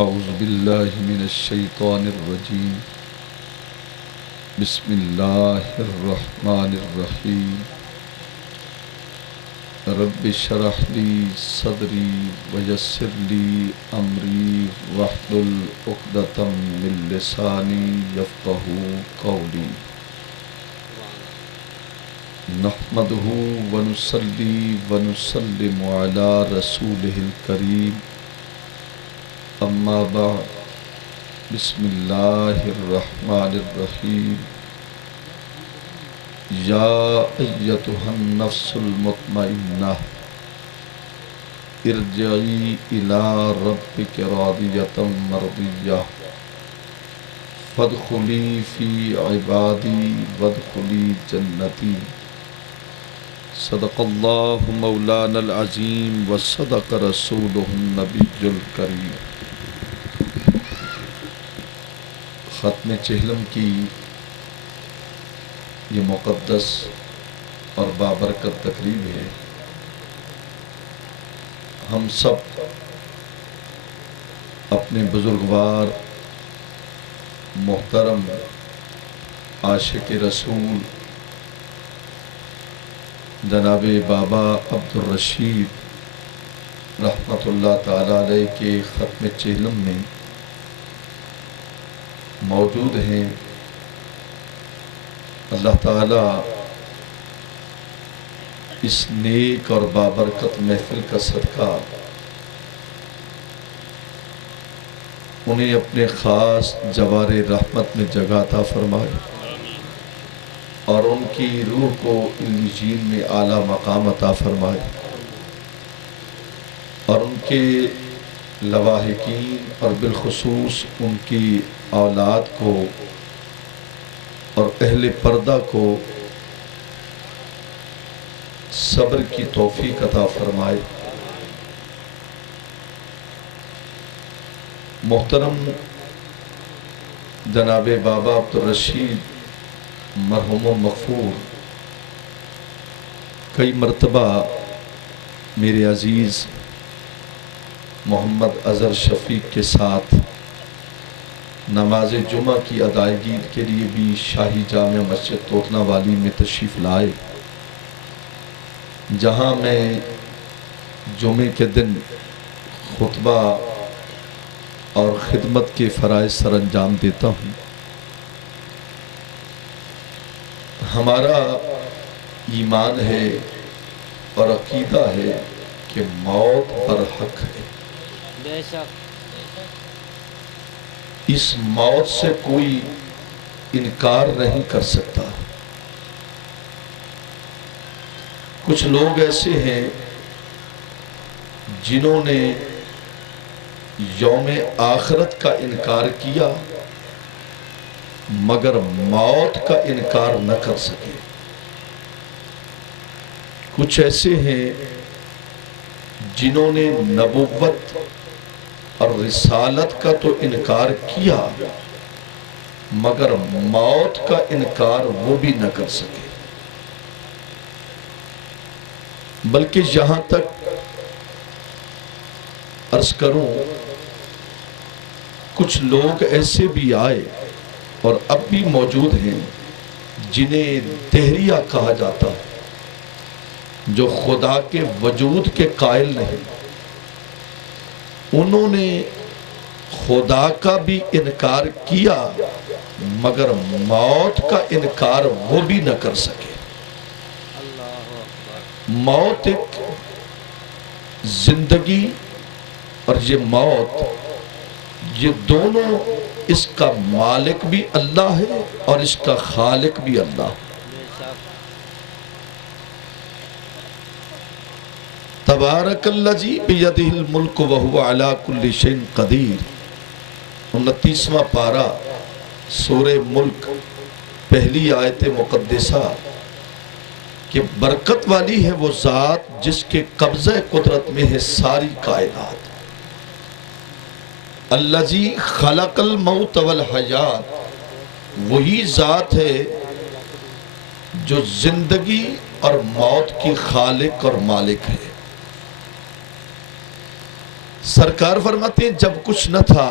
اعوذ باللہ من الشیطان الرجیم بسم اللہ الرحمن الرحیم رب اشرح لی صدری ویسر لی امری واحلل عقدۃ من لسانی یفقہوا قولی نحمدہ ونصلی ونسلم علی رسولہ الکریم اما بعد بسم اللہ الرحمن الرحیم یا ایتها النفس المطمئنہ ارجعی الی ربک راضیۃ مرضیہ فادخلی فی عبادی وادخلی جنتی صدق اللہ مولانا العظیم وصدق رسولہ النبی الکریم۔ ختم چہلم کی یہ مقدس اور بابرکت تقریب ہے۔ ہم سب اپنے بزرگوار محترم عاشق رسول جناب بابا عبدالرشید رحمۃ اللہ تعالی علیہ کے ختم چہلم میں موجود ہیں۔ اللہ تعالیٰ اس نیک اور بابرکت محفل کا صدقہ انہیں اپنے خاص جوار رحمت میں جگہ عطا فرمائے اور ان کی روح کو علیین میں اعلیٰ مقام عطا فرمائے اور ان کے لواحقین اور بالخصوص ان کی اولاد کو اور اہل پردہ کو صبر کی توفیق عطا فرمائے۔ محترم جناب بابا عبدالرشید مرحوم و مغفور کئی مرتبہ میرے عزیز محمد اظہر شفیق کے ساتھ نماز جمعہ کی ادائیگی کے لیے بھی شاہی جامع مسجد توتنا والی میں تشریف لائے، جہاں میں جمعے کے دن خطبہ اور خدمت کے فرائض سر انجام دیتا ہوں۔ ہمارا ایمان ہے اور عقیدہ ہے کہ موت برحق ہے۔ بے شک اس موت سے کوئی انکار نہیں کر سکتا۔ کچھ لوگ ایسے ہیں جنہوں نے یوم آخرت کا انکار کیا مگر موت کا انکار نہ کر سکے۔ کچھ ایسے ہیں جنہوں نے نبوت اور رسالت کا تو انکار کیا مگر موت کا انکار وہ بھی نہ کر سکے۔ بلکہ یہاں تک عرض کروں، کچھ لوگ ایسے بھی آئے اور اب بھی موجود ہیں جنہیں دہریہ کہا جاتا ہے، جو خدا کے وجود کے قائل نہیں۔ انہوں نے خدا کا بھی انکار کیا مگر موت کا انکار وہ بھی نہ کر سکے۔ موت ایک زندگی اور یہ موت، یہ دونوں اس کا مالک بھی اللہ ہے اور اس کا خالق بھی اللہ ہے۔ تبارک الذی بیدہ الملک وہو علی کل شیء قدیر، 29واں پارہ سورہ ملک، پہلی آیت مقدسہ کہ برکت والی ہے وہ ذات جس کے قبضہ قدرت میں ہے ساری کائنات۔ الذی خلق الموت والحیات، وہی ذات ہے جو زندگی اور موت کی خالق اور مالک ہے۔ سرکار فرماتے ہیں جب کچھ نہ تھا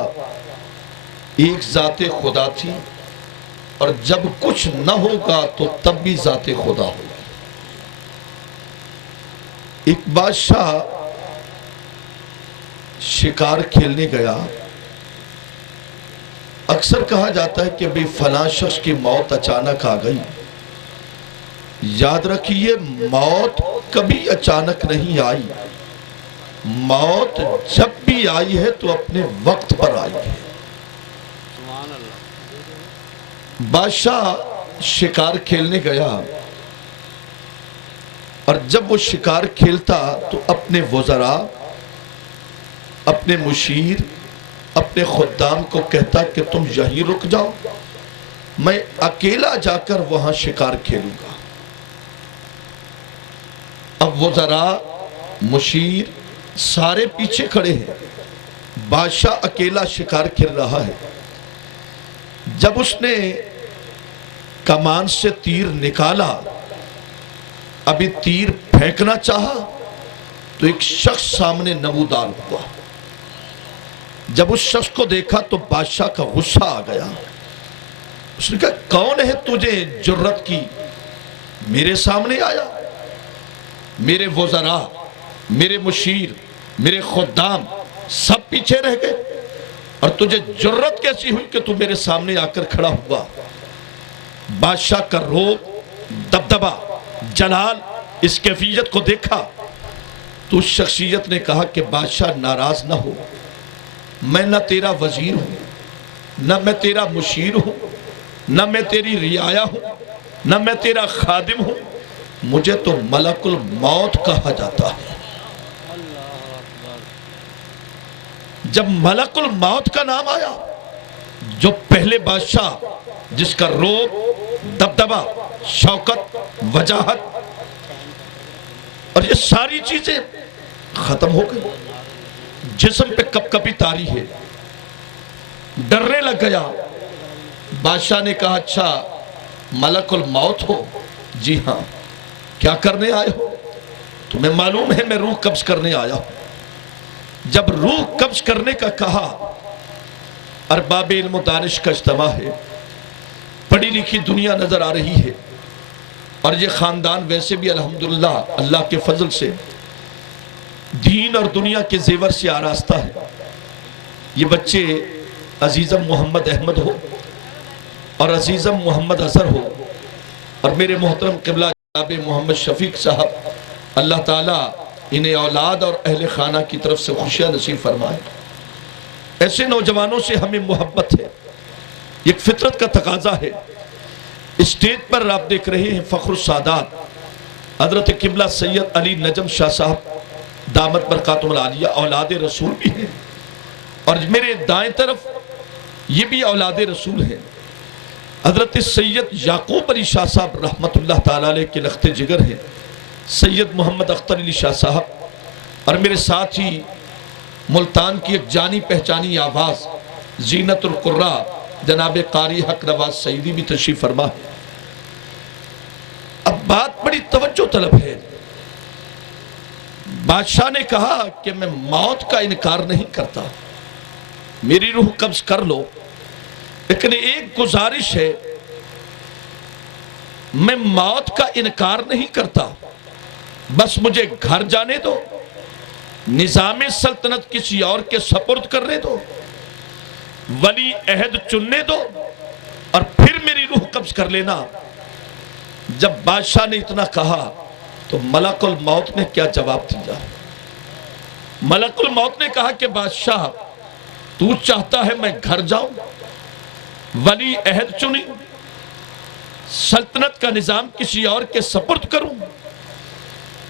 ایک ذات خدا تھی، اور جب کچھ نہ ہوگا تو تب بھی ذات خدا ہوگی۔ ایک بادشاہ شکار کھیلنے گیا۔ اکثر کہا جاتا ہے کہ بھی فلاں شخص کی موت اچانک آ گئی۔ یاد رکھیے موت کبھی اچانک نہیں آئی، موت جب بھی آئی ہے تو اپنے وقت پر آئی ہے۔ بادشاہ شکار کھیلنے گیا، اور جب وہ شکار کھیلتا تو اپنے وزراء، اپنے مشیر، اپنے خدام کو کہتا کہ تم یہیں رک جاؤ، میں اکیلا جا کر وہاں شکار کھیلوں گا۔ اب وزراء، مشیر سارے پیچھے کھڑے ہیں، بادشاہ اکیلا شکار کھیل رہا ہے۔ جب اس نے کمان سے تیر نکالا، ابھی تیر پھینکنا چاہا تو ایک شخص سامنے نمودار ہوا۔ جب اس شخص کو دیکھا تو بادشاہ کا غصہ آ گیا۔ اس نے کہا کون ہے تجھے جرت کی میرے سامنے آیا؟ میرے وزراء، میرے مشیر، میرے خدام سب پیچھے رہ گئے، اور تجھے جرت کیسی ہوئی کہ تو میرے سامنے آ کر کھڑا ہوا؟ بادشاہ کا روب، دبدبہ، جلال، اس کیفیت کو دیکھا تو اس شخصیت نے کہا کہ بادشاہ ناراض نہ ہو، میں نہ تیرا وزیر ہوں، نہ میں تیرا مشیر ہوں، نہ میں تیری رعایا ہوں، نہ میں تیرا خادم ہوں، مجھے تو ملک الموت کہا جاتا ہے۔ جب ملک الموت کا نام آیا، جو پہلے بادشاہ جس کا روب، دبدبہ، شوکت، وجاہت اور یہ ساری چیزیں ختم ہو گئی، جسم پہ کپ کپی تاری ہے، ڈرنے لگ گیا۔ بادشاہ نے کہا اچھا ملک الموت ہو؟ جی ہاں، کیا کرنے آئے ہو؟ تمہیں معلوم ہے میں روح قبض کرنے آیا ہوں۔ جب روح قبض کرنے کا کہا، ارباب علم و دانش کا اجتماع ہے، پڑھی لکھی دنیا نظر آ رہی ہے، اور یہ خاندان ویسے بھی الحمدللہ اللہ کے فضل سے دین اور دنیا کے زیور سے آراستہ ہے۔ یہ بچے عزیزم محمد احمد ہو اور عزیزم محمد اظہر ہو، اور میرے محترم قبلہ جناب محمد شفیق صاحب، اللہ تعالیٰ انہیں اولاد اور اہل خانہ کی طرف سے خوشیاں نصیب فرمائے۔ ایسے نوجوانوں سے ہمیں محبت ہے، ایک فطرت کا تقاضا ہے۔ اسٹیج پر آپ دیکھ رہے ہیں فخر السادات حضرت قبلہ سید علی نجم شاہ صاحب دامت برکاتہم العالیہ، اولاد رسول بھی ہیں، اور میرے دائیں طرف یہ بھی اولاد رسول ہیں۔ حضرت سید یعقوب علی شاہ صاحب رحمت اللہ تعالیٰ علیہ کے لخت جگر ہیں، سید محمد اختر علی شاہ صاحب، اور میرے ساتھ ہی ملتان کی ایک جانی پہچانی آواز زینت القرآ جناب قاری حق نواز سعیدی بھی تشریف فرما ہے۔ اب بات بڑی توجہ طلب ہے۔ بادشاہ نے کہا کہ میں موت کا انکار نہیں کرتا، میری روح قبض کر لو، لیکن ایک گزارش ہے، میں موت کا انکار نہیں کرتا، بس مجھے گھر جانے دو، نظام سلطنت کسی اور کے سپرد کرنے دو، ولی عہد چننے دو، اور پھر میری روح قبض کر لینا۔ جب بادشاہ نے اتنا کہا تو ملک الموت نے کیا جواب دیا؟ ملک الموت نے کہا کہ بادشاہ تو چاہتا ہے میں گھر جاؤں، ولی عہد چنی، سلطنت کا نظام کسی اور کے سپرد کروں،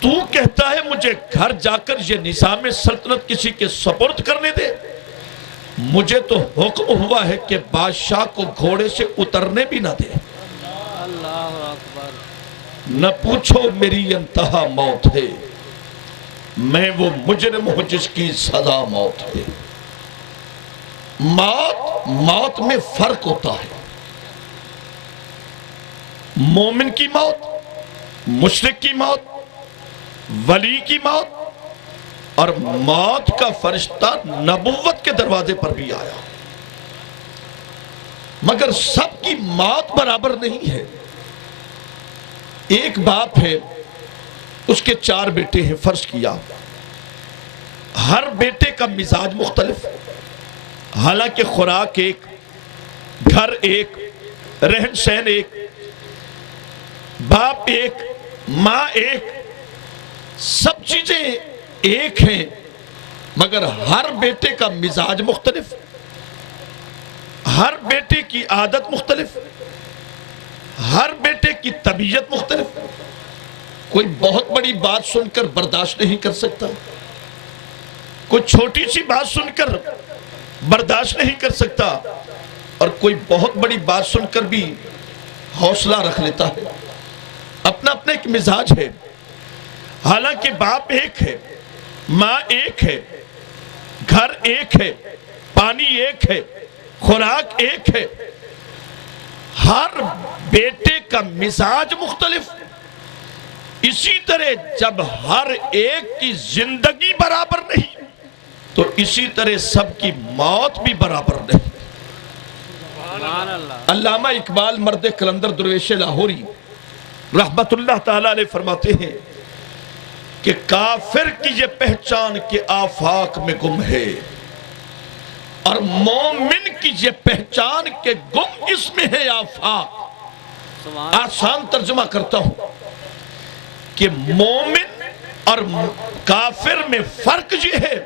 تو کہتا ہے مجھے گھر جا کر یہ نظام سلطنت کسی کے سپرد کرنے دے۔ مجھے تو حکم ہوا ہے کہ بادشاہ کو گھوڑے سے اترنے بھی نہ دے۔ نہ پوچھو میری انتہا موت ہے، میں وہ مجرم ہوں جس کی سزا موت ہے۔ موت میں فرق ہوتا ہے، مومن کی موت، مشرک کی موت، ولی کی موت، اور موت کا فرشتہ نبوت کے دروازے پر بھی آیا، مگر سب کی موت برابر نہیں ہے۔ ایک باپ ہے، اس کے 4 بیٹے ہیں، فرض کیا ہر بیٹے کا مزاج مختلف، حالانکہ خوراک ایک، گھر ایک، رہن سہن ایک، باپ ایک، ماں ایک، سب چیزیں ایک ہیں، مگر ہر بیٹے کا مزاج مختلف، ہر بیٹے کی عادت مختلف، ہر بیٹے کی طبیعت مختلف۔ کوئی بہت بڑی بات سن کر برداشت نہیں کر سکتا، کوئی چھوٹی سی بات سن کر برداشت نہیں کر سکتا، اور کوئی بہت بڑی بات سن کر بھی حوصلہ رکھ لیتا ہے۔ اپنا اپنا ایک مزاج ہے۔ حالانکہ باپ ایک ہے، ماں ایک ہے، گھر ایک ہے، پانی ایک ہے، خوراک ایک ہے، ہر بیٹے کا مزاج مختلف۔ اسی طرح جب ہر ایک کی زندگی برابر نہیں تو اسی طرح سب کی موت بھی برابر نہیں۔ علامہ اقبال مرد قلندر درویش لاہوری رحمت اللہ تعالیٰ علیہ فرماتے ہیں کہ کافر کی یہ پہچان کے آفاق میں گم ہے، اور مومن کی یہ پہچان کے گم اس میں ہے آفاق۔ آسان ترجمہ کرتا ہوں کہ مومن اور کافر میں فرق یہ ہے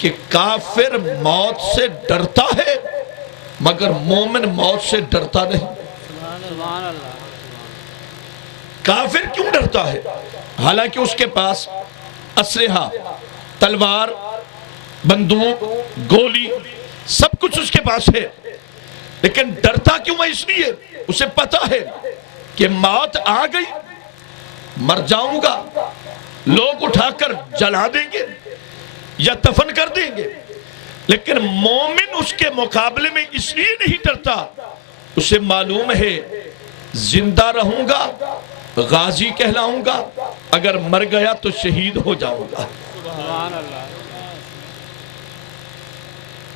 کہ کافر موت سے ڈرتا ہے مگر مومن موت سے ڈرتا نہیں۔ کافر کیوں ڈرتا ہے؟ حالانکہ اس کے پاس اسلحہ، تلوار، بندوق، گولی، سب کچھ اس کے پاس ہے، لیکن ڈرتا کیوں ہے؟ اس لیے اسے پتا ہے کہ موت آ گئی، مر جاؤں گا، لوگ اٹھا کر جلا دیں گے یا دفن کر دیں گے۔ لیکن مومن اس کے مقابلے میں اس لیے نہیں ڈرتا، اسے معلوم ہے زندہ رہوں گا، غازی کہلاؤں گا، اگر مر گیا تو شہید ہو جاؤں گا۔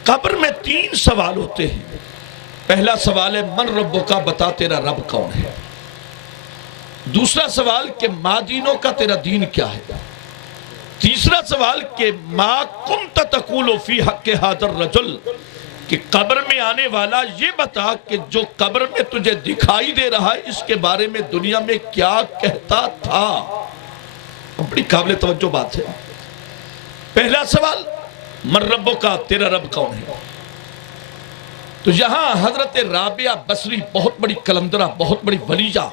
قبر میں 3 سوال ہوتے ہیں۔ پہلا سوال ہے من ربک، بتا تیرا رب کون ہے۔ دوسرا سوال کہ ما دینوں کا، تیرا دین کیا ہے۔ تیسرا سوال کہ ما کنت تقول فی حق ھذا الرجل، کہ قبر میں آنے والا یہ بتا کہ جو قبر میں تجھے دکھائی دے رہا ہے اس کے بارے میں دنیا میں کیا کہتا تھا۔ بڑی قابل توجہ بات ہے۔ پہلا سوال من ربک، تیرا رب کون ہے۔ تو یہاں حضرت رابعہ بصری بہت بڑی قلندرہ، بہت بڑی ولیہ،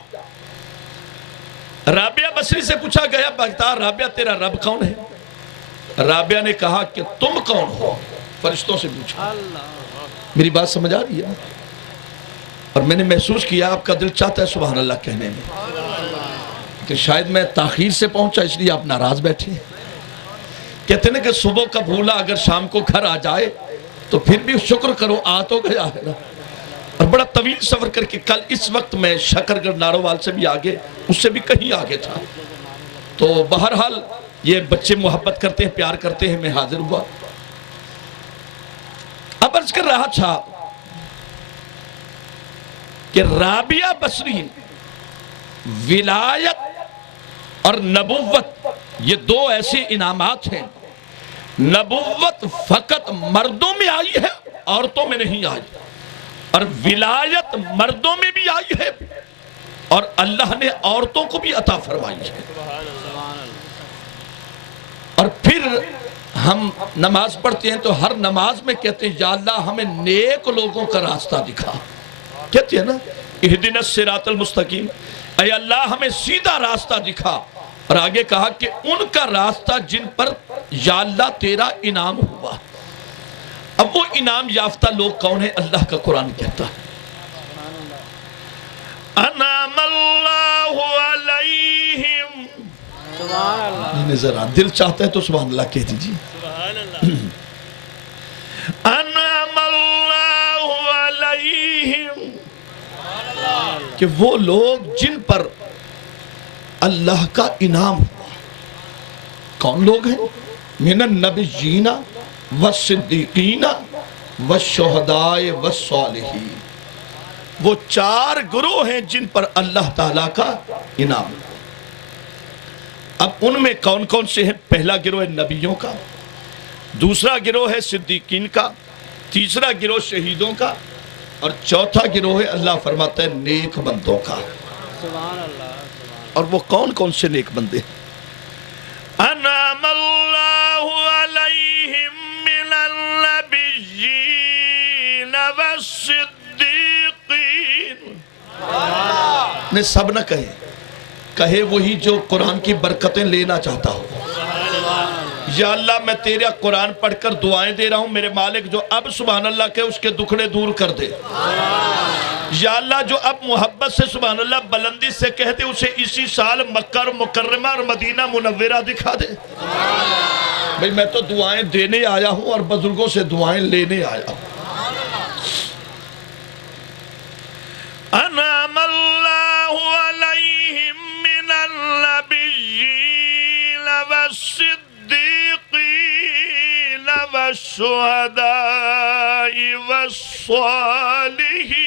رابعہ بصری سے پوچھا گیا بتا رابعہ تیرا رب کون ہے۔ رابعہ نے کہا کہ تم کون ہو، فرشتوں سے پوچھا۔ میری بات سمجھ آ رہی ہے؟ اور میں نے محسوس کیا آپ کا دل چاہتا ہے سبحان اللہ کہنے میں، کہ شاید میں تاخیر سے پہنچا اس لیے آپ ناراض بیٹھے۔ کہتے ہیں کہ صبح کا بھولا اگر شام کو گھر آ جائے تو پھر بھی شکر کرو، آ تو گیا ہے نا۔ اور بڑا طویل سفر کر کے کل اس وقت میں شکرگڑھ نارووال سے بھی آگے، اس سے بھی کہیں آگے تھا۔ تو بہرحال یہ بچے محبت کرتے ہیں، پیار کرتے ہیں، میں حاضر ہوا۔ اب عرض کر رہا تھا کہ رابعہ بصری ولایت اور نبوت یہ 2 ایسے انعامات ہیں۔ نبوت فقط مردوں میں آئی ہے، عورتوں میں نہیں آئی، اور ولایت مردوں میں بھی آئی ہے اور اللہ نے عورتوں کو بھی عطا فرمائی ہے۔ اور پھر ہم نماز پڑھتے ہیں تو ہر نماز میں کہتے ہیں یا اللہ ہمیں نیک لوگوں کا راستہ دکھا، کہتے ہیں نا اہدنا الصراط المستقیم، اے اللہ ہمیں سیدھا راستہ دکھا۔ اور آگے کہا کہ ان کا راستہ جن پر یا اللہ تیرا انعام ہوا۔ اب وہ انعام یافتہ لوگ کون ہیں؟ اللہ کا قرآن کہتا ہے انعم اللہ علیہم۔ ذرا دل چاہتا ہے تو سبحان اللہ کہہ دیجیے۔ انعم اللہ علیہم، کہ وہ لوگ جن پر اللہ کا انعام ہوا۔ کون لوگ ہیں؟ من النبیین والصدیقین والشہداء والصالحین، وہ 4 گروہ ہیں جن پر اللہ تعالیٰ کا انعام۔ اب ان میں کون کون سے ہیں؟ پہلا گروہ ہے نبیوں کا، دوسرا گروہ ہے صدیقین کا، تیسرا گروہ شہیدوں کا، اور چوتھا گروہ ہے اللہ فرماتا ہے نیک بندوں کا۔ سبحان اللہ۔ اور وہ کون کون سے نیک بندے ہیں؟ انعم اللہ علیہم من النبیین والصدیقین، نے سب نہ کہے وہی جو قرآن کی برکتیں لینا چاہتا ہو۔ یا اللہ میں تیرا قرآن پڑھ کر دعائیں دے رہا ہوں، میرے مالک جو اب سبحان اللہ کہ اس کے دکھڑے دور کر دے۔ یا اللہ جو اب محبت سے سبحان اللہ بلندی سے کہتے اسے اسی سال مکہ اور مکرمہ اور مدینہ منورہ دکھا دے۔ بھئی میں تو دعائیں دینے آیا ہوں اور بزرگوں سے دعائیں لینے آیا ہوں۔ انعم اللہ علیہم من النبیین والصدیقین والشہداء والصالحین۔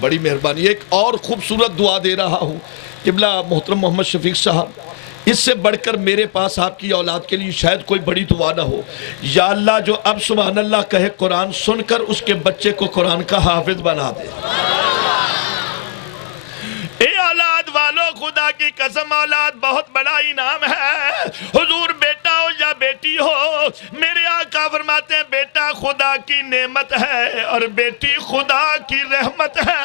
بڑی مہربانی، ایک اور خوبصورت دعا دے رہا ہوں قبلہ محترم محمد شفیق صاحب، اس سے بڑھ کر میرے پاس آپ کی اولاد کے لیے شاید کوئی بڑی دعا نہ ہو۔ یا اللہ جو اب سبحان اللہ کہے قرآن سن کر اس کے بچے کو قرآن کا حافظ بنا دے۔ اے اولاد والو، خدا کی قسم اولاد بہت بڑا انعام ہے۔ حضور بیٹا ہو یا بیٹی ہو، میرے آقا فرماتے ہیں بیٹا خدا کی نعمت ہے اور بیٹی خدا کی رحمت ہے۔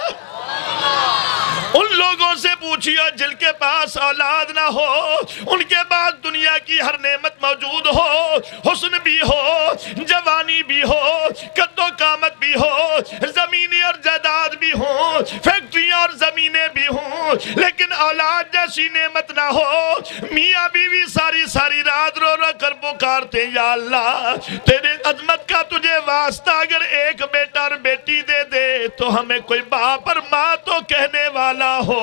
ان لوگوں سے پوچھئے جن کے پاس اولاد نہ ہو، ان کے پاس دنیا کی ہر نعمت موجود ہو، حسن بھی ہو، جوانی بھی ہو، قد و قامت بھی ہو، زمینیں اور جائیداد بھی ہوں، فیکٹریاں اور زمینیں بھی ہوں، لیکن اولاد جیسی نعمت نہ ہو۔ میاں بیوی ساری ساری رات رو رو کر پکارتے ہیں یا اللہ تیرے عظمت کا تجھے واسطہ اگر ایک بیٹا اور بیٹی دے دے تو ہمیں کوئی باپ اور ماں تو کہنے والا ہو۔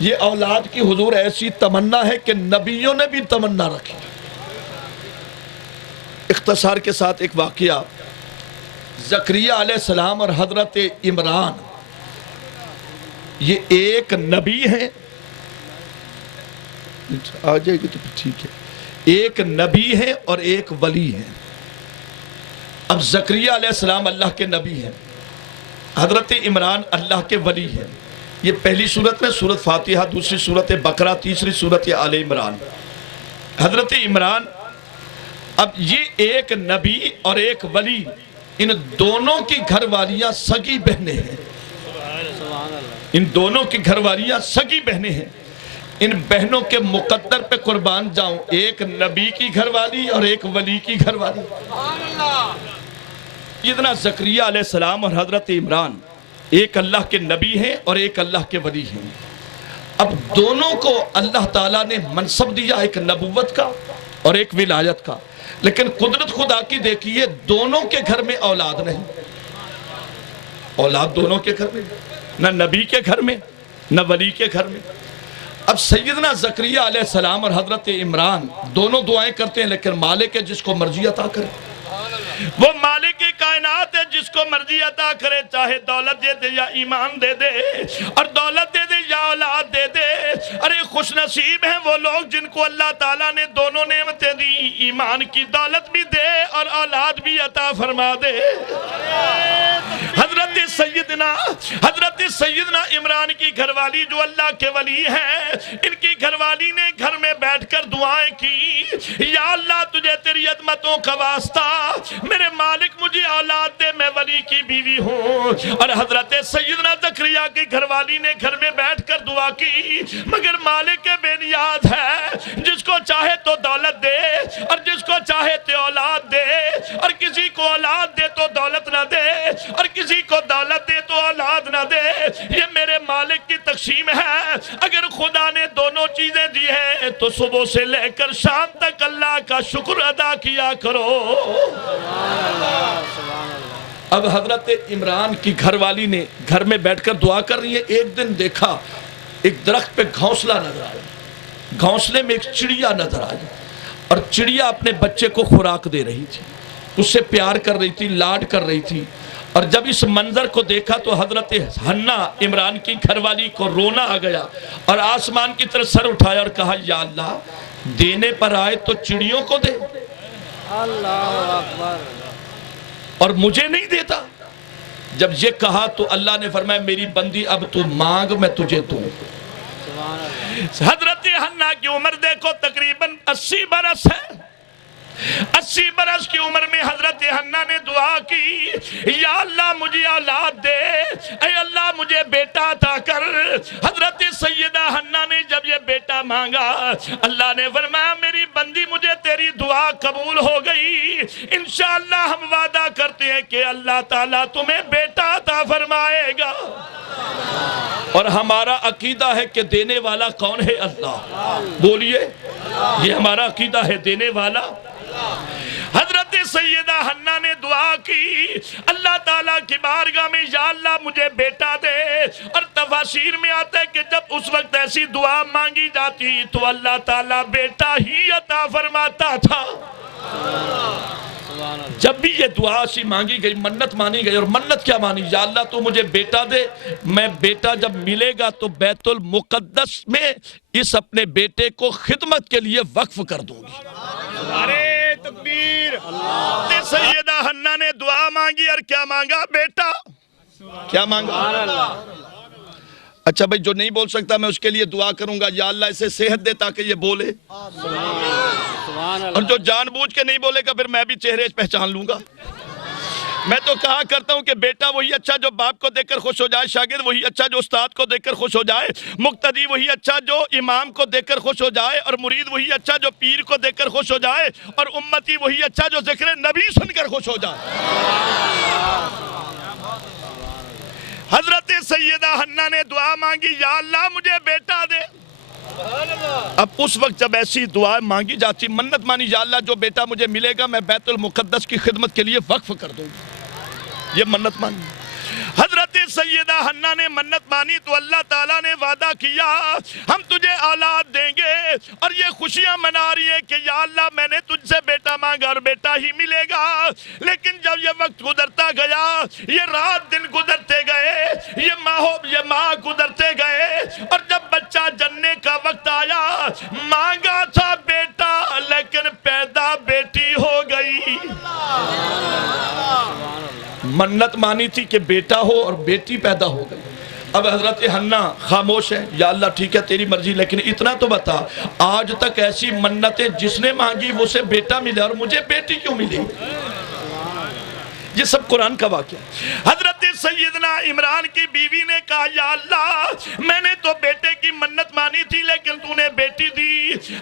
یہ اولاد کی حضور ایسی تمنا ہے کہ نبیوں نے بھی تمنا رکھی۔ اختصار کے ساتھ ایک واقعہ، زکریا علیہ السلام اور حضرت عمران، یہ ایک نبی ہیں، آ جائے گی تو ٹھیک ہے، ایک نبی ہے اور ایک ولی ہے۔ اب زکریا علیہ السلام اللہ کے نبی ہیں، حضرت عمران اللہ کے ولی ہیں۔ یہ پہلی سورت میں سورت فاتحہ، دوسری سورت بقرہ، تیسری سورت آل عمران۔ حضرت عمران، اب یہ ایک نبی اور ایک ولی، ان دونوں کی گھر والیاں سگی بہنیں ہیں۔ ان دونوں کی گھر والیاں سگی بہنیں ہیں۔ ان بہنوں کے مقدر پہ قربان جاؤں، ایک نبی کی گھر والی اور ایک ولی کی گھر والی۔ اتنا زکریا علیہ السلام اور حضرت عمران ایک اللہ کے نبی ہیں اور ایک اللہ کے ولی ہیں۔ اب دونوں کو اللہ تعالیٰ نے منصب دیا، ایک نبوت کا اور ایک ولایت کا، لیکن قدرت خدا کی دیکھیے دونوں کے گھر میں اولاد نہیں۔ اولاد دونوں کے گھر میں، نہ نبی کے گھر میں نہ ولی کے گھر میں۔ اب سیدنا زکریا علیہ السلام اور حضرت عمران دونوں دعائیں کرتے ہیں، لیکن مالک ہے جس کو مرضی عطا کرے، وہ مالک کائنات ہے جس کو مرضی عطا کرے، چاہے دولت دے دے یا ایمان دے دے، اور دولت دے دے یا اولاد دے دے۔ ارے خوش نصیب ہیں وہ لوگ جن کو اللہ تعالیٰ نے دونوں نعمتیں دی، ایمان کی دولت بھی دے اور اولاد بھی عطا فرما دے۔ حضرت سیدنا عمران کی گھر والی جو اللہ کے ولی ہیں، ان کی گھر والی نے گھر میں بیٹھ کر دعائیں کی، یا اللہ تجھے تیری عظمتوں کا واسطہ، میرے مالک مجھے اولاد دے، میں ولی کی بیوی ہوں۔ اور حضرت سیدنا زکریا کی گھر والی نے گھر میں بیٹھ کر دعا کی، مگر مالک بے نیاز ہے، جس کو چاہے تو دولت دے اور جس کو چاہے تو اولاد دے، اور کسی کو اولاد دے تو دولت نہ دے اور کسی کو دولت دے تو اولاد نہ دے۔ یہ میرے مالک کی تقسیم ہے۔ اگر خدا نے دونوں چیزیں دی ہیں تو صبح سے لے کر شام تک اللہ کا شکر ادا کیا کرو۔ اب حضرت عمران کی گھر والی نے گھر میں بیٹھ کر دعا کر رہی ہے، ایک دن دیکھا ایک درخت پہ گھونسلہ نظر آیا، گھونسلے میں ایک چڑیا نظر آئی اور چڑیا اپنے بچے کو خوراک دے رہی تھی، اس سے پیار کر رہی تھی، لاڈ کر رہی تھی۔ اور جب اس منظر کو دیکھا تو حضرت حنا عمران کی گھر والی کو رونا آ گیا اور آسمان کی طرف سر اٹھایا اور کہا یا اللہ دینے پر آئے تو چڑیوں کو دے اللہ اکبر، اور مجھے نہیں دیتا۔ جب یہ کہا تو اللہ نے فرمایا میری بندی اب تو مانگ میں تجھے دوں۔ سبحان اللہ۔ حضرت حنا کی عمر دیکھو تقریباً 80 برس ہے، 80 برس کی عمر میں حضرت حنا نے دعا کی یا اللہ مجھے اولاد دے، اے اللہ مجھے بیٹا عطا کر۔ حضرت سیدہ حنا نے جب یہ بیٹا مانگا اللہ نے فرمایا میری بندی مجھے تیری دعا قبول ہو گئی، انشاءاللہ ہم وعدہ کرتے ہیں کہ اللہ تعالیٰ تمہیں بیٹا عطا فرمائے گا۔ اور ہمارا عقیدہ ہے کہ دینے والا کون ہے؟ اللہ۔ بولیے یہ ہمارا عقیدہ ہے، دینے والا۔ حضرت سیدہ حنا نے دعا کی اللہ تعالیٰ کی بارگاہ میں یا اللہ مجھے بیٹا دے، اور تفاسیر میں آتا ہے کہ جب اس وقت ایسی دعا مانگی جاتی تو اللہ تعالیٰ بیٹا ہی عطا فرماتا تھا۔ جب بھی یہ دعا سی مانگی گئی، منت مانی گئی، اور منت کیا مانی؟ یا اللہ تو مجھے بیٹا دے، میں بیٹا جب ملے گا تو بیت المقدس میں اس اپنے بیٹے کو خدمت کے لیے وقف کر دوں گی۔ ارے تکبیر! سیدہ حنا نے دعا مانگی اور کیا مانگا؟ بیٹا۔ کیا مانگا؟ اچھا بھائی جو نہیں بول سکتا میں اس کے لیے دعا کروں گا یا اللہ اسے صحت دے تاکہ یہ بولے، اور جو جان بوجھ کے نہیں بولے گا پھر میں بھی چہرے پہچان لوں گا۔ میں تو کہا کرتا ہوں کہ بیٹا وہی اچھا جو باپ کو دیکھ کر خوش ہو جائے، شاگرد وہی اچھا جو استاد کو دیکھ کر خوش ہو جائے، مقتدی وہی اچھا جو امام کو دیکھ کر خوش ہو جائے، اور مرید وہی اچھا جو پیر کو دیکھ کر خوش ہو جائے، اور امتی وہی اچھا جو ذکر نبی سن کر خوش ہو جائے۔ حضرت سیدہ حنا نے دعا مانگی یا اللہ مجھے بیٹا دے۔ اب اس وقت جب ایسی دعا مانگی جاتی، منت مانی یا اللہ جو بیٹا مجھے ملے گا میں بیت المقدس کی خدمت کے لیے وقف کر دوں گا، یہ منت مانی۔ حضرت سیدہ حنا نے منت مانی تو اللہ تعالیٰ نے وعدہ کیا ہم تجھے اولاد دیں گے، اور یہ خوشیاں منا رہی ہے کہ یا اللہ میں نے تجھ سے بیٹا مانگا اور بیٹا ہی ملے گا۔ لیکن جب یہ وقت گزرتا گیا، یہ رات دن گزرتے گئے، یہ ماہ گزرتے گئے، اور جب بچہ جننے کا وقت آیا مانگا تھا بیٹا لیکن پیدا بیٹی ہو گئی۔ منت مانی تھی کہ بیٹا ہو اور بیٹی پیدا ہو گئی۔ اب حضرت حنا خاموش ہے، یا اللہ ٹھیک ہے تیری مرضی، لیکن اتنا تو بتا آج تک ایسی منتیں جس نے مانگی وہ سے بیٹا ملے اور مجھے بیٹی کیوں ملی؟ یہ سب قرآن کا واقعہ۔ حضرت سیدنا عمران کی بیوی نے کہا یا اللہ میں نے تو بیٹے کی منت مانی تھی لیکن تو نے بیٹی دی۔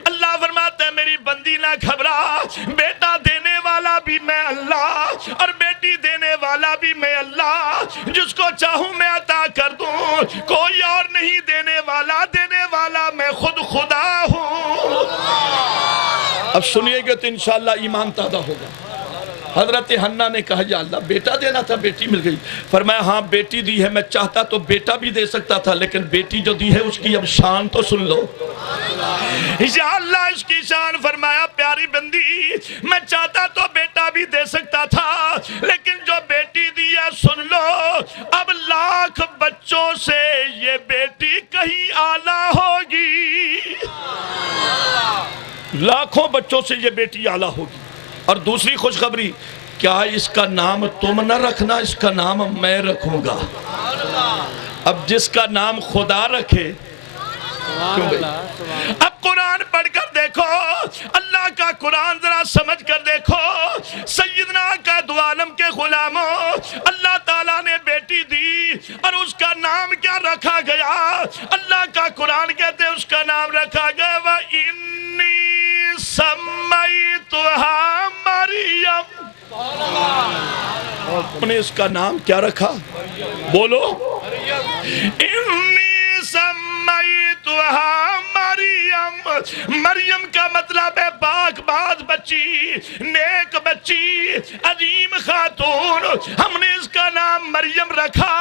اللہ فرماتا ہے میری بندی نہ گھبرا، بیٹا دینے والا بھی میں اللہ اور بیٹی دینے والا بھی میں اللہ، جس کو چاہوں میں عطا کر دوں، کوئی اور نہیں دینے والا میں خود خدا ہوں۔ اب سنیے گے تو انشاءاللہ ایمان تازہ ہوگا۔ حضرت حنا نے کہا یا اللہ بیٹا دینا تھا، بیٹی مل گئی۔ فرمایا ہاں بیٹی دی ہے، میں چاہتا تو بیٹا بھی دے سکتا تھا لیکن بیٹی جو دی ہے اس کی اب شان تو سن لو۔ یا اللہ اس کی شان، فرمایا پیاری بندی میں چاہتا تو بیٹا بھی دے سکتا تھا لیکن جو بیٹی دی ہے سن لو، اب لاکھ بچوں سے یہ بیٹی کہیں اعلیٰ ہوگی، لاکھوں بچوں سے یہ بیٹی اعلیٰ ہوگی۔ اور دوسری خوشخبری، کیا اس کا نام تم نہ رکھنا، اس کا نام میں رکھوں گا۔ اب جس کا نام خدا رکھے، اب قرآن پڑھ کر دیکھو، اللہ کا قرآن ذرا سمجھ کر دیکھو، سیدنا کا دو عالم کے غلاموں اللہ تعالیٰ نے بیٹی دی اور اس کا نام کیا رکھا گیا؟ اللہ کا قرآن کہتے ہیں اس کا نام رکھا گیا وَإِنِّي سَمَّيْتُهَا مریم۔ ہم نے اس کا نام کیا رکھا؟ بولو انی سمیتها مریم۔ مریم کا مطلب ہے پاک باز بچہ۔ بچی، نیک بچی، عظیم خاتون، ہم نے اس کا نام مریم رکھا۔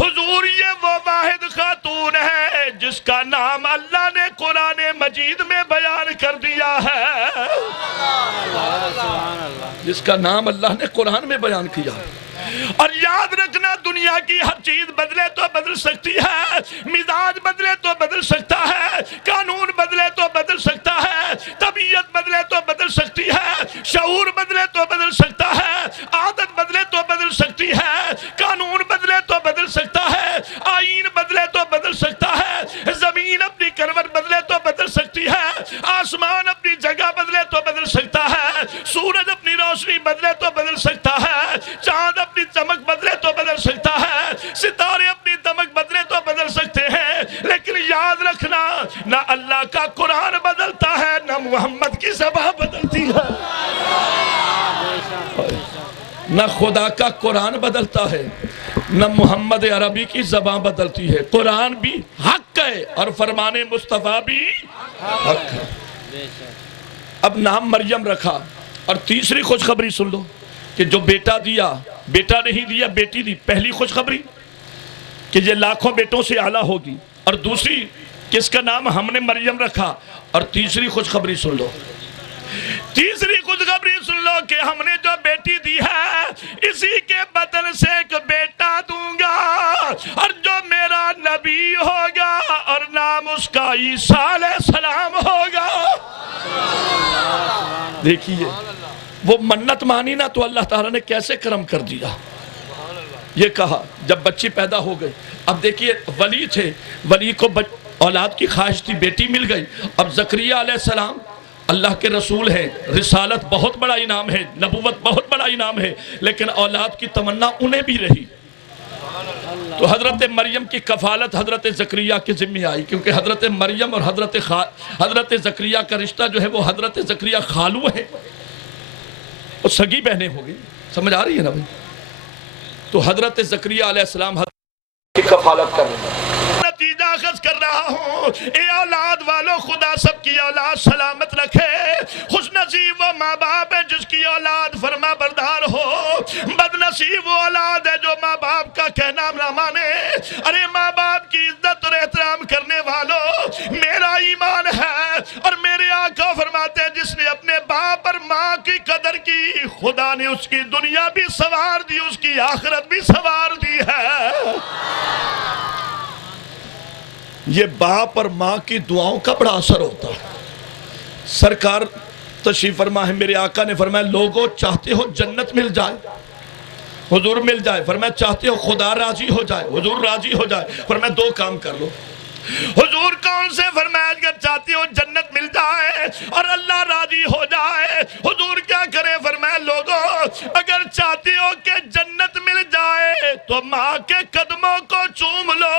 حضور یہ وہ واحد خاتون ہے جس کا نام اللہ نے قرآن مجید میں بیان کر دیا ہے، سبحان اللہ، جس کا نام اللہ نے قرآن میں بیان کیا۔ اور یاد رکھنا دنیا کی ہر چیز بدلے تو بدل سکتی ہے، مزاج بدلے تو بدل سکتا ہے، قانون بدلے تو بدل سکتا ہے، طبیعت بدلے تو بدل سکتی ہے، شعور بدلے تو بدل سکتا ہے، عادت بدلے تو بدل سکتی ہے، قانون بدلے تو بدل سکتا ہے، آئین بدلے تو بدل سکتا ہے، زمین اپنی کروٹ بدلے تو بدل سکتی ہے، آسمان اپنی جگہ بدلے تو بدل سکتا ہے، سورج اپنی روشنی بدلے تو بدل سکتا ہے، چاند اپنی چمک بدلے تو بدل سکتا ہے، ستارے اپنی دمک بدلے تو بدل سکتے ہیں، لیکن یاد رکھنا نہ اللہ کا قرآن بدلتا ہے نہ محمد کی زبان بدلتی ہے، نہ خدا کا قرآن بدلتا ہے نہ محمد عربی کی زبان بدلتی ہے۔ قرآن بھی حق ہے اور فرمان مصطفیٰ بھی حق ہے۔ بے شک، اب نام مریم رکھا، اور تیسری خوشخبری سن لو کہ جو بیٹا دیا، بیٹا نہیں دیا بیٹی دی، پہلی خوشخبری کہ یہ لاکھوں بیٹوں سے اعلیٰ ہوگی، اور دوسری کس کا نام ہم نے مریم رکھا، اور تیسری خوشخبری سن لو، تیسری خوشخبری سن لو کہ ہم نے جو بیٹی دی ہے اسی کے بدن سے ایک بیٹا دوں گا، اور جو میرا نبی ہوگا اور نام اس کا عیسیٰ علیہ السلام ہوگا۔ دیکھیے وہ منت مانی نا تو اللہ تعالیٰ نے کیسے کرم کر دیا۔ یہ کہا جب بچی پیدا ہو گئی، اب دیکھیے ولی تھے، ولی کو اولاد کی خواہش تھی، بیٹی مل گئی۔ اب زکریا علیہ السلام اللہ کے رسول ہیں، رسالت بہت بڑا انعام ہے، نبوت بہت بڑا انعام ہے، لیکن اولاد کی تمنا انہیں بھی رہی، تو حضرت مریم کی کفالت حضرت زکریا کے ذمہ آئی، کیونکہ حضرت مریم اور حضرت زکریا کا رشتہ جو ہے وہ حضرت زکریا خالو ہے، وہ سگی بہنیں ہو گئی، سمجھ آ رہی ہے نا بھائی؟ تو حضرت زکریا علیہ السلام کی کفالت کر رہے ہیں۔ نتیجہ اخذ کر رہا ہوں، اے اولاد والو، خدا سب کی اولاد سلامت رکھے۔ خوش نصیب وہ ماں باپ ہے جس کی اولاد فرما بردار ہو، بد نصیب وہ اولاد ہے جو ماں باپ کا کہنا نہ مانے۔ ارے ماں باپ کی عزت اور احترام کرنے والوں، میرا ایمان ہے اور میرے آقا فرماتے ہیں جس نے اپنے باپ اور ماں کی قدر کی، خدا نے اس کی دنیا بھی سوار دی، اس کی آخرت بھی سوار دی ہے۔ یہ باپ اور ماں کی دعاؤں کا بڑا اثر ہوتا ہے۔ سرکار تشریف فرما ہے، میرے آقا نے فرمایا لوگوں چاہتے ہو جنت مل جائے، حضور مل جائے، فرمایا چاہتے ہو خدا راضی ہو جائے، حضور راضی ہو جائے، فرمایا دو کام کر لو۔ حضور کون سے؟ فرمایا اگر چاہتے ہو جنت مل جائے اور اللہ راضی ہو جائے، حضور کیا کرے؟ فرمایا لوگوں اگر چاہتے ہو کہ جنت مل جائے تو ماں کے قدموں کو چوم لو،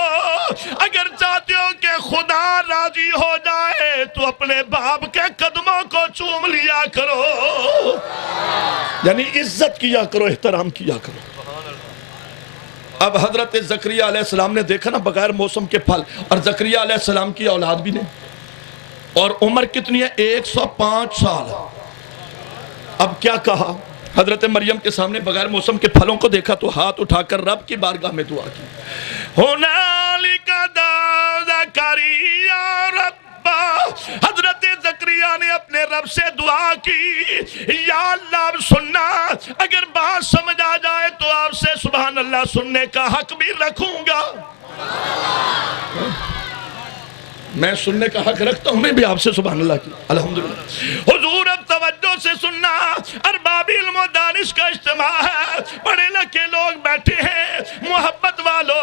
اگر چاہتے ہو کہ خدا راضی ہو جائے تو اپنے باپ کے قدموں کو چوم لیا کرو، یعنی عزت کیا کرو، احترام کیا کرو۔ اب حضرت زکریا علیہ السلام نے دیکھا نا بغیر موسم کے پھل، اور زکریا علیہ السلام کی اولاد بھی نہیں، اور عمر کتنی ہے؟ 105 سال۔ اب کیا کہا؟ حضرت مریم کے سامنے بغیر موسم کے پھلوں کو دیکھا تو ہاتھ اٹھا کر رب کی بارگاہ میں دعا کی، ہنالک دعا زکریا ربا۔ حضرت زکریا نے اپنے رب سے دعا کی، یا اللہ اب سننا، اگر بات سمجھ آ جائے تو آپ سے سبحان اللہ سننے کا حق بھی رکھوں گا۔ میں سننے کا حق رکھتا ہوں، میں بھی آپ سے سبحان اللہ کی الحمدللہ۔ حضور اب توجہ سے سننا، ارباب علم و دانش کا اجتماع ہے، پڑھے لکھے لوگ بیٹھے ہیں، محبت والو۔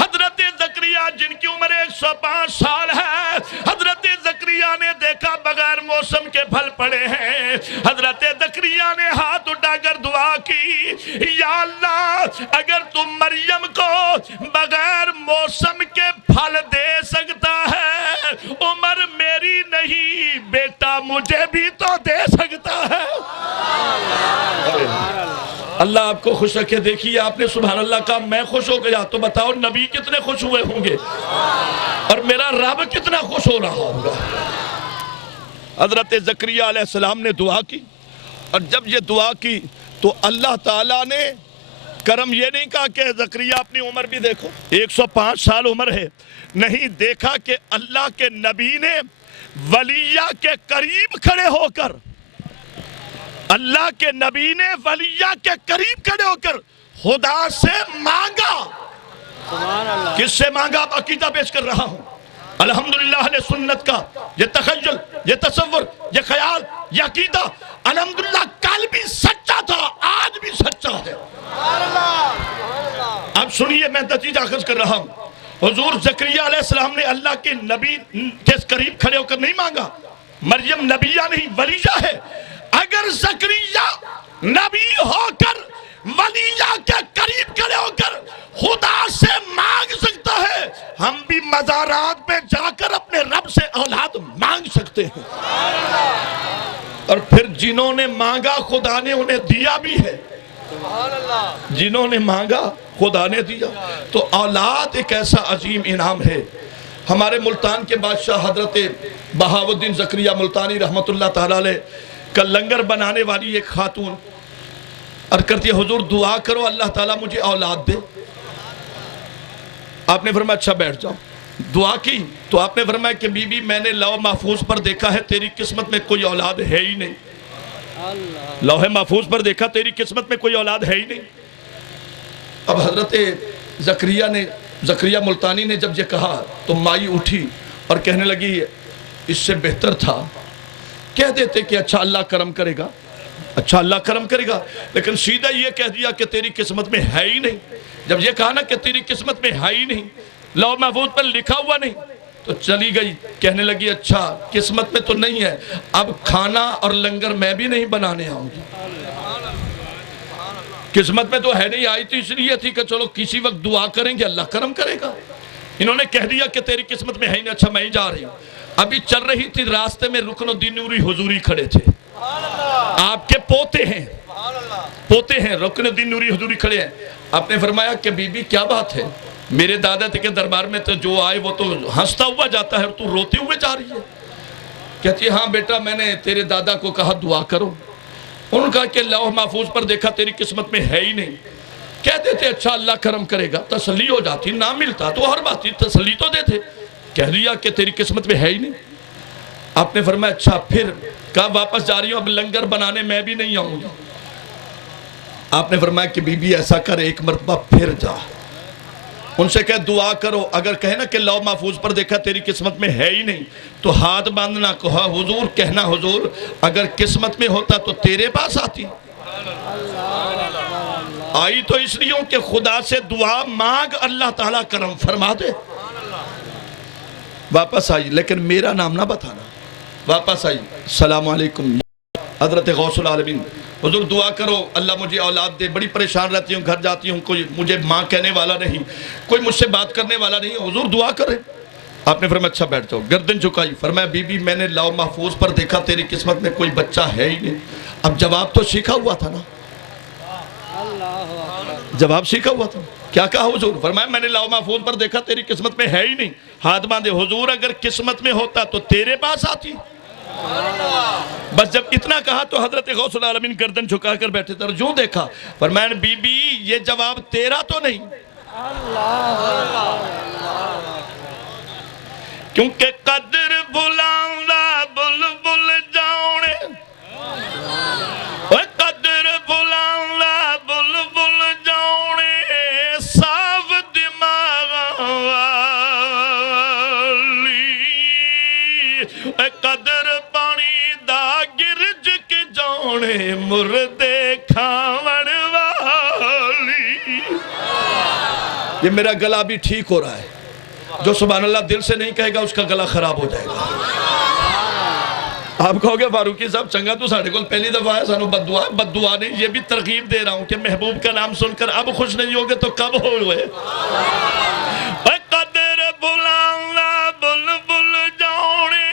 حضرت زکریا جن کی عمر 105 سال ہے، حضرت زکریا نے دیکھا بغیر موسم کے پھل پڑے ہیں، حضرت زکریا نے ہاتھ اٹھا کر دعا کی، یا اللہ اگر تم مریم کو بغیر موسم کے پھل دے سکتا ہے، عمر میری نہیں، بیٹا مجھے بھی تو دے سکتا ہے۔ اللہ آپ کو خوش رکھے۔ دیکھیے آپ نے سبحان اللہ کہا، میں خوش ہو گیا، تو بتاؤ نبی کتنے خوش ہوئے ہوں گے اور میرا رب کتنا خوش ہو رہا ہوگا۔ حضرت زکریا علیہ السلام نے دعا کی، اور جب یہ دعا کی تو اللہ تعالیٰ نے کرم یہ نہیں کہا کہ زکریا اپنی عمر بھی دیکھو 105 سال عمر ہے، نہیں، دیکھا کہ اللہ کے نبی نے ولیہ کے قریب کھڑے ہو کر، اللہ کے نبی نے ولیہ کے قریب کھڑے ہو کر خدا سے مانگا۔ کس سے مانگا؟ اب عقیدہ پیش کر رہا ہوں۔ الحمدللہ اہل سنت کا یہ تخیل، یہ تصور، یہ خیال، یہ عقیدہ الحمدللہ کل بھی سچا تھا، آج بھی سچا ہے۔ اب سنیے، میں نتیجہ اخذ کر رہا ہوں۔ حضور زکریا علیہ السلام نے اللہ کے نبی کے قریب کھڑے ہو کر نہیں مانگا، مریم نبیہ نہیں ولیہ ہے۔ اگر زکریا نبی ہو کر ولیہ کے قریب کھڑے ہو کر خدا سے مانگ سکتا ہے، ہم بھی مزارات میں جا کر اپنے رب سے اولاد مانگ سکتے ہیں۔ اور پھر جنہوں نے مانگا خدا نے انہیں دیا بھی ہے، جنہوں نے مانگا خدا نے دیا۔ تو اولاد ایک ایسا عظیم انعام ہے۔ ہمارے ملتان کے بادشاہ حضرت بہاؤالدین زکریا ملتانی رحمت اللہ تعالیٰ علیہ کا لنگر بنانے والی ایک خاتون عرض کرتی ہے، حضور دعا کرو اللہ تعالیٰ مجھے اولاد دے۔ آپ نے فرمایا اچھا بیٹھ جاؤ۔ دعا کی تو آپ نے فرمایا کہ بی بی میں نے لوح محفوظ پر دیکھا ہے تیری قسمت میں کوئی اولاد ہے ہی نہیں۔ لوح محفوظ پر دیکھا تیری قسمت میں کوئی اولاد ہے ہی نہیں۔ اب حضرت زکریا ملتانی نے جب یہ کہا تو مائی اٹھی اور کہنے لگی اس سے بہتر تھا کہہ دیتے کہ اچھا اللہ کرم کرے گا، اچھا اللہ کرم کرے گا، لیکن سیدھا یہ کہہ دیا کہ تیری قسمت میں ہے ہی نہیں۔ جب یہ کہا نا کہ تیری قسمت میں ہے ہی نہیں، لوح محفوظ پر لکھا ہوا نہیں، تو چلی گئی، کہنے لگی اچھا قسمت میں تو نہیں ہے، اب کھانا اور لنگر میں بھی نہیں بنانے آؤں گی۔ قسمت میں تو ہے نہیں، آئی تو اس لیے تھی کہ چلو کسی وقت دعا کریں گے اللہ کرم کرے گا۔ انہوں نے کہہ دیا کہ تیری قسمت میں ہے نہیں، اچھا میں ہی جا رہی ہوں۔ ابھی چل رہی تھی، راستے میں رکن الدین نوری حضوری کھڑے تھے، آپ کے پوتے ہیں رکن الدین نوری حضوری کھڑے ہیں۔ آپ نے فرمایا کہ بی بی کیا بات ہے، میرے دادا کے دربار میں تو جو آئے وہ تو ہنستا ہوا جاتا ہے اور تو روتے ہوئے جا رہی ہے۔ کہتی ہے ہاں بیٹا میں نے تیرے دادا کو کہا دعا کرو، انہوں نے کہا کہ لوح محفوظ پر دیکھا تیری قسمت میں ہے ہی نہیں، کہہ دیتے اچھا اللہ کرم کرے گا، تسلی ہو جاتی، نہ ملتا تو ہر بات تسلی تو دیتے، کہہ دیا کہ تیری قسمت میں ہے ہی نہیں۔ آپ نے فرمایا اچھا پھر کہا واپس جا رہی ہوں، اب لنگر بنانے میں بھی نہیں آؤں گی۔ آپ نے فرمایا کہ بی بی ایسا کر ایک مرتبہ پھر جا، ان سے کہہ دعا کرو، اگر کہے نا کہ لوح محفوظ پر دیکھا تیری قسمت میں ہے ہی نہیں تو ہاتھ باندھنا، کہا حضور کہنا حضور اگر قسمت میں ہوتا تو تیرے پاس آتی۔ آئی تو اس لیے کہ خدا سے دعا مانگ اللہ تعالیٰ کرم فرما دے۔ واپس آئی لیکن میرا نام نہ بتانا۔ واپس آئی، السلام علیکم حضرت غوث العالمین، حضور دعا کرو اللہ مجھے اولاد دے، بڑی پریشان رہتی ہوں، گھر جاتی ہوں کوئی مجھے ماں کہنے والا نہیں، کوئی مجھ سے بات کرنے والا نہیں، حضور دعا کرے۔ آپ نے فرمایا اچھا بیٹھ جاؤ، گردن جھکائی، فرمایا بی بی میں نے لوح محفوظ پر دیکھا تیری قسمت میں کوئی بچہ ہے ہی نہیں۔ اب جواب تو سیکھا ہوا تھا نا، جواب سیکھا ہوا تھا، کیا کہا حضور؟ فرمایا میں نے لوح محفوظ پر دیکھا تیری قسمت میں ہے ہی نہیں، ہاتھ باندھے، حضور اگر قسمت میں ہوتا تو تیرے پاس آتی۔ بس جب اتنا کہا تو حضرت غوث العالمین گردن جھکا کر بیٹھے تھے، جو دیکھا فرمایا بی بی یہ جواب تیرا تو نہیں، کیونکہ قدر بلانا بلبل جاؤنے، قدر بلانا بلبل جاؤنے صاف دماغ والی، قدر مردے کھاون والی۔ یہ میرا گلا بھی ٹھیک ہو رہا ہے، جو سبحان اللہ دل سے نہیں کہے گا اس کا گلا خراب ہو جائے گا۔ آپ کہو گے فاروقی صاحب چنگا تو ساڑھے کو پہلی دفعہ ہے سانو بد دعا نہیں، یہ بھی ترغیب دے رہا ہوں کہ محبوب کا نام سن کر اب خوش نہیں ہوگے تو کب ہوئے؟ قدر بلانا بلبل جاؤنے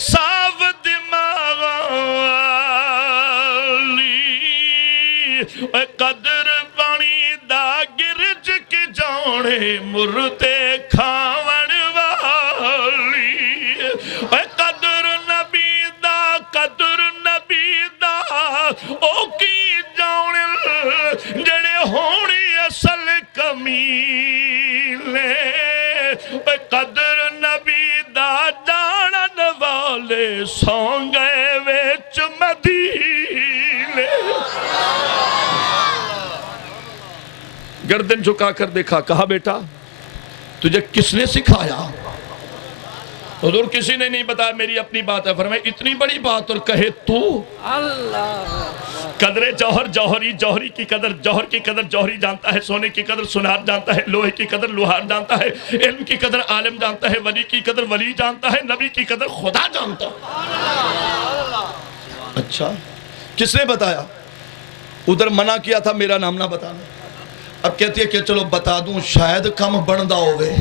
صاف دماغ قدر پانی دا گرج کے جانے مردے کھاون والی، قدر نبی دا سو گئے وچ مدینے. گردن جھکا کر دیکھا, کہا بیٹا تجھے کس نے سکھایا؟ حضور کسی نے نہیں بتایا, میری اپنی بات ہے. فرمایا اتنی بڑی بات اور کہے تو. قدر جوہر جوہری, جوہری کی قدر جوہر کی قدر جوہری جانتا ہے, سونے کی قدر سونار جانتا ہے, لوہے کی قدر لوہار جانتا ہے, علم کی قدر عالم جانتا ہے, ولی کی قدر ولی جانتا ہے, نبی کی قدر خدا جانتا ہے. اچھا کس نے بتایا؟ ادھر منع کیا تھا میرا نام نہ بتانا, اب کہتی ہے کہ چلو بتا دوں شاید کم بندا ہوئے.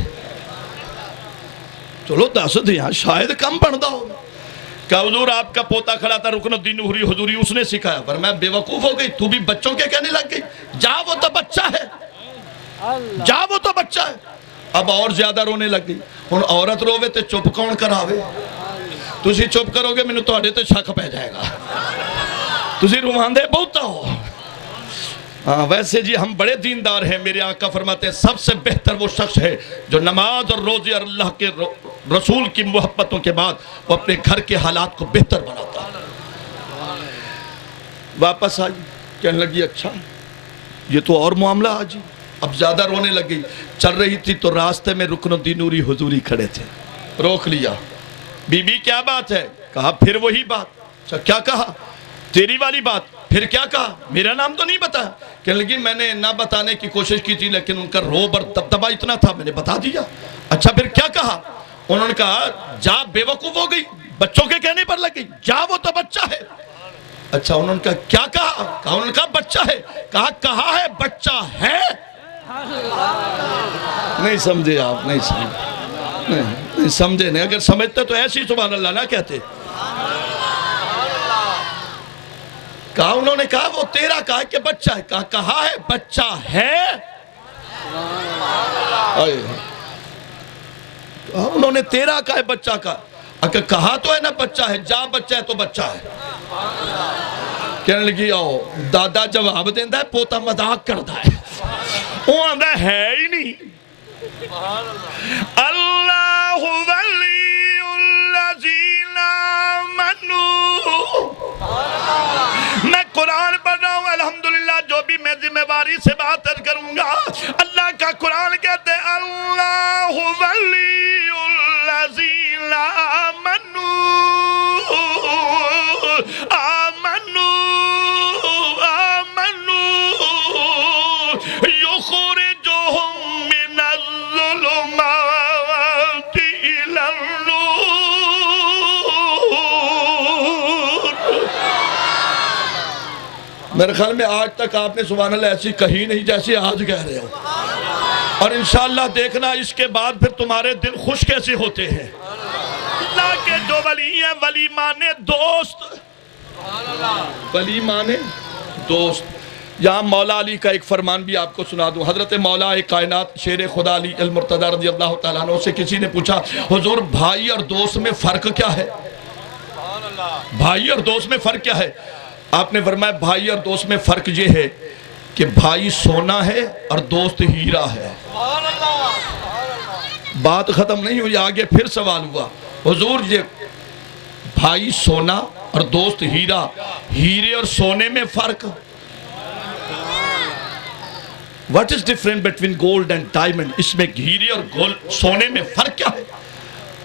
چلو دس دیا شاید کم بندا ہوئے. کہا حضور آپ کا پوتا کھڑا تھا رکن الدین نوری حضوری, اس نے سکھایا. پر میں بے وقوف ہو گئی, تو بھی بچوں کے کہنے لگ گئی. جا وہ تو بچہ ہے, جا وہ تو بچہ ہے. اب اور زیادہ رونے لگ گئی. ہن عورت روے تے چپ کون کراوے؟ تسی چپ کرو گے مینوں تہاڈے تے شک پہ جائے گا, تسی رواندے بہتا ہو. ویسے جی ہم بڑے دیندار ہیں. میرے آقا فرماتے ہیں سب سے بہتر وہ شخص ہے جو نماز اور روزے اور اللہ کے رسول کی محبتوں کے بعد وہ اپنے گھر کے حالات کو بہتر بناتا ہے. واپس آئی, کہنے لگی اچھا یہ تو اور معاملہ آجی. اب زیادہ رونے لگی. چل رہی تھی تو راستے میں رکن الدین نوری حضوری کھڑے تھے, روک لیا. بی بی کیا بات ہے؟ کہا پھر وہی بات. اچھا کیا کہا؟ تیری والی بات. پھر کیا کہا؟ میرا نام تو نہیں بتا. کہنے لگی میں نے نہ بتانے کی کوشش کی تھی لیکن ان کا روب اور دبدبا اتنا تھا میں نے بتا دیا. اچھا پھر کیا کہا؟ انہوں نے کہا جا بے وقوف ہو گئی, بچوں کے کہنے پر لگ گئی, جا وہ تو بچہ ہے. اچھا انہوں نے کہا کیا کہا؟ کہا انہوں نے کہا بچہ ہے. کہا ہے بچہ ہے. نہیں سمجھے آپ, نہیں سمجھے, نہیں سمجھے نہیں. اگر سمجھتے تو ایسی سبحان اللہ نہ کہتے. کہا انہوں نے کہا وہ تیرا کہا کہ بچہ ہے. کہا ہے بچہ ہے. انہوں نے تیرا کہا ہے بچہ کا. اگر کہا تو ہے نا بچہ ہے, جا بچہ ہے تو بچہ ہے. کہنے لگی آؤ دادا جواب دیندہ ہے, پوتا مذاق کرتا ہے. وہ آندہ ہے ہی نہیں. اللہ ولی الذین آمنوا. میں قرآن پڑھ رہا ہوں الحمدللہ, جو بھی میں ذمہ داری سے بات کروں گا. اللہ کا قرآن کہتے ہیں اللہ ولی الذین آمنوا یخرجہم من الظلمات الی النور. میرے خیال میں آج تک آپ نے سبحان اللہ ایسی کہی نہیں جیسے آج کہہ رہے ہو. اور انشاءاللہ دیکھنا اس کے بعد پھر تمہارے دل خوش کیسے ہوتے ہیں. اللہ کے جو ولی ہیں, ولی مانے دوست, ولی مانے دوست. یہاں مولا علی کا ایک فرمان بھی آپ کو سنا دوں. حضرت مولا کائنات شیر خدا علی المرتضی رضی اللہ تعالیٰ عنہ سے کسی نے پوچھا حضور بھائی اور دوست میں فرق کیا ہے؟ بھائی اور دوست میں فرق کیا ہے؟ آپ نے فرمایا بھائی اور دوست میں فرق یہ ہے کہ بھائی سونا ہے اور دوست ہیرا ہے. بات ختم نہیں ہوئی, آگے پھر سوال ہوا حضور یہ بھائی سونا اور دوست ہیرا, ہیرے اور سونے میں فرق. What is different between gold and diamond? اس میں ہیرے اور سونے میں فرق کیا ہے؟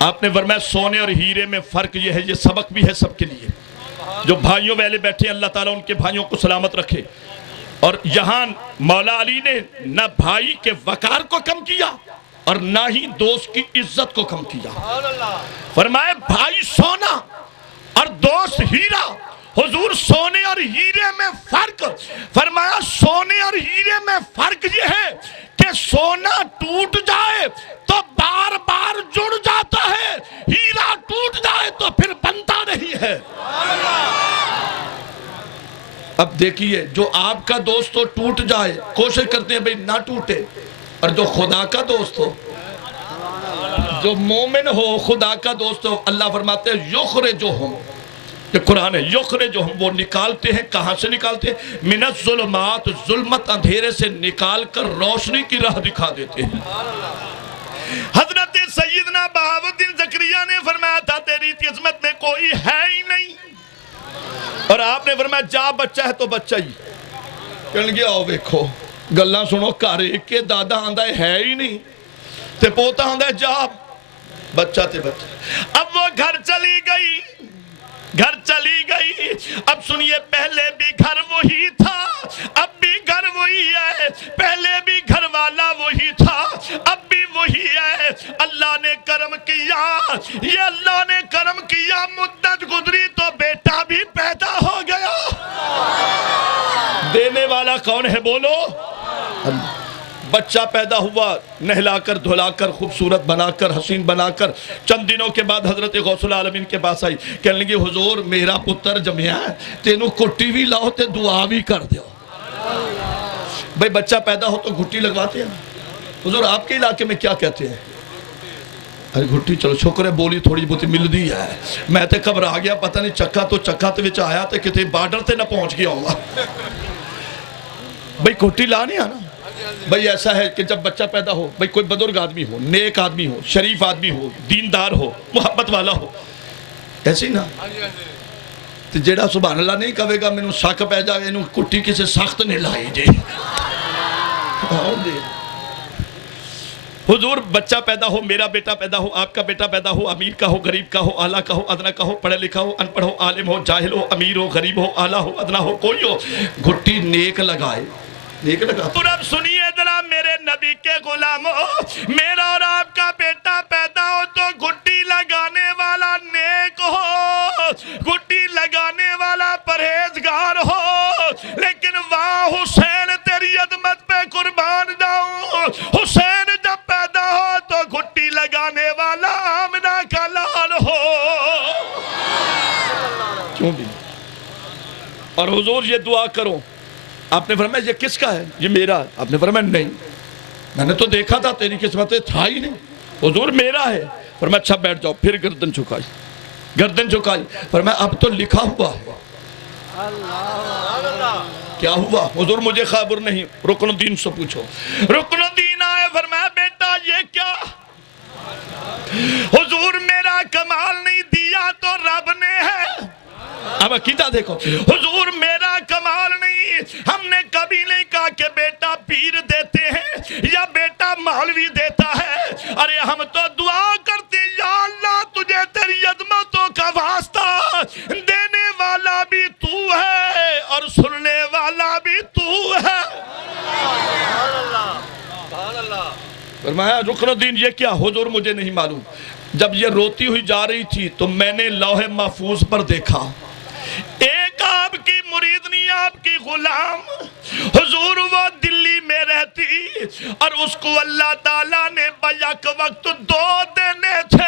آپ نے فرمایا سونے اور ہیرے میں فرق یہ ہے, یہ سبق بھی ہے سب کے لیے. جو بھائیوں والے بیٹھے اللہ تعالیٰ ان کے بھائیوں کو سلامت رکھے. اور یہاں مولا علی نے نہ بھائی کے وقار کو کم کیا اور نہ ہی دوست کی عزت کو کم کیا. فرمایا بھائی سونا اور دوست ہیرا. حضور سونے اور ہیرے میں فرق. فرمایا سونے اور ہیرے میں فرق یہ ہے کہ سونا ٹوٹ جائے تو بار بار جڑ جاتا ہے, ہیرا ٹوٹ جائے تو پھر بنتا نہیں ہے. اب دیکھیے جو آپ کا دوست ہو ٹوٹ جائے کوشش کرتے ہیں بھئی نہ ٹوٹے, اور جو خدا کا دوست ہو, جو مومن ہو, خدا کا دوست ہو, اللہ فرماتے ہیں یخرجہم, یہ قرآن ہے, یخرجہم وہ نکالتے ہیں. کہاں سے نکالتے ہیں؟ من الظلمات, ظلمت اندھیرے سے نکال کر روشنی کی راہ دکھا دیتے ہیں. حضرت سیدنا بہاؤالدین زکریا نے فرمایا تھا تیری قسمت میں کوئی ہے ہی نہیں، اور آپ نے فرمایا جا بچہ ہے تو بچہ ہی. کہنے گے آؤ ویکھو گلاں سنو، گھر ایک کے دادا آندا ہے ہی نہیں تے پوتا آندا ہے جا بچہ تے بچہ. اب وہ گھر چلی گئی، گھر چلی گئی. اب سنیے، پہلے بھی گھر وہی تھا، اب بھی گھر وہی ہے. پہلے بھی گھر والا وہی تھا، اب بھی وہی ہے. اللہ نے کرم کیا، یہ اللہ نے کرم کیا، مدت گزری تو بیٹا بھی پیدا ہو گیا. دینے والا کون ہے بولو؟ اللہ. بچہ پیدا ہوا، نہلا کر دھلا کر خوبصورت بنا کر حسین بنا کر چند دنوں کے بعد حضرت غوث العالمین کے پاس آئی. کہنے لگی حضور میرا پتر جمیا ہے، تینوں کٹی بھی لاؤ تے دعا بھی کر دیو. بھئی بچہ پیدا ہو تو گھٹی لگواتے ہیں. حضور آپ کے علاقے میں کیا کہتے ہیں؟ ارے گھٹی، چلو شکر ہے بولی تھوڑی بہت مل دی ہے. میں تے قبر آ گیا، پتہ نہیں چکا تے وچ آیا تے کتے بارڈر تے نہ پہنچ گیا ہوں گا. بھئی گھٹی لا نہیں آنا. بھئی ایسا ہے کہ جب بچہ پیدا ہو، بھئی کوئی بزرگ آدمی ہو، نیک آدمی ہو، شریف آدمی ہو، دیندار ہو، محبت والا ہو، ایسے ہی نا تو جیڑا سبحان اللہ نہیں کہے گا میں شک پہ جائے انہوں کٹی کسے سخت نہیں لائی جے. حضور بچہ پیدا ہو، میرا بیٹا پیدا ہو، آپ کا بیٹا پیدا ہو، امیر کا ہو، غریب کا ہو، اعلیٰ کا ہو، ادنا کا ہو، پڑھے لکھا ہو، ان پڑھ ہو، عالم ہو، جاہل ہو، امیر ہو، غریب ہو، اعلیٰ ہو، ادنا ہو، کوئی ہو، گھٹی نیک لگائے. نیک لگا. اور اب سنیے ذرا میرے نبی کے غلاموں، میرا اور آپ کا بیٹا پیدا ہو تو گھٹی لگانے والا نیک ہو، گھٹی لگانے والا پرہیزگار ہو. لیکن واہ حسین تیری عظمت پہ قربان جاؤں، حسین جب پیدا ہو تو گھٹی لگانے والا آمنہ کا لال ہو. کیوں بھی؟ اور حضور یہ دعا کرو. آپ نے فرمایا یہ کس کا ہے؟ یہ میرا. آپ نے فرمایا نہیں، میں نے تو دیکھا تھا تیری قسمت تھا ہی نہیں. حضور میرا ہے. فرمایا اچھا بیٹھ جاؤ. پھر گردن جھکائی، گردن جھکائی. فرمایا اب تو لکھا ہوا ہے. کیا ہوا؟ حضور مجھے خبر نہیں، رکن الدین سے پوچھو. رکن الدین آئے. فرمایا بیٹا یہ کیا؟ حضور میرا کمال نہیں دیا تو رب نے ہے. اب عقیدہ دیکھو. حضور میرا کمال نہیں، ہم نے کبھی نہیں کہا کہ بیٹا پیر دیتے ہیں یا بیٹا مولوی دیتا ہے. ارے ہم تو دعا کرتے یا اللہ تجھے تیری عظمتوں کا واسطہ، دینے والا بھی تو ہے اور سننے والا بھی تو ہے. فرمایا رکن الدین یہ کیا؟ حضور مجھے نہیں معلوم. جب یہ روتی ہوئی جا رہی تھی تو میں نے لوح محفوظ پر دیکھا ایک آپ کی مریدنی، آپ کی غلام، حضور وہ دلی میں رہتی اور اس کو اللہ تعالیٰ نے بیک وقت 2 دینے تھے.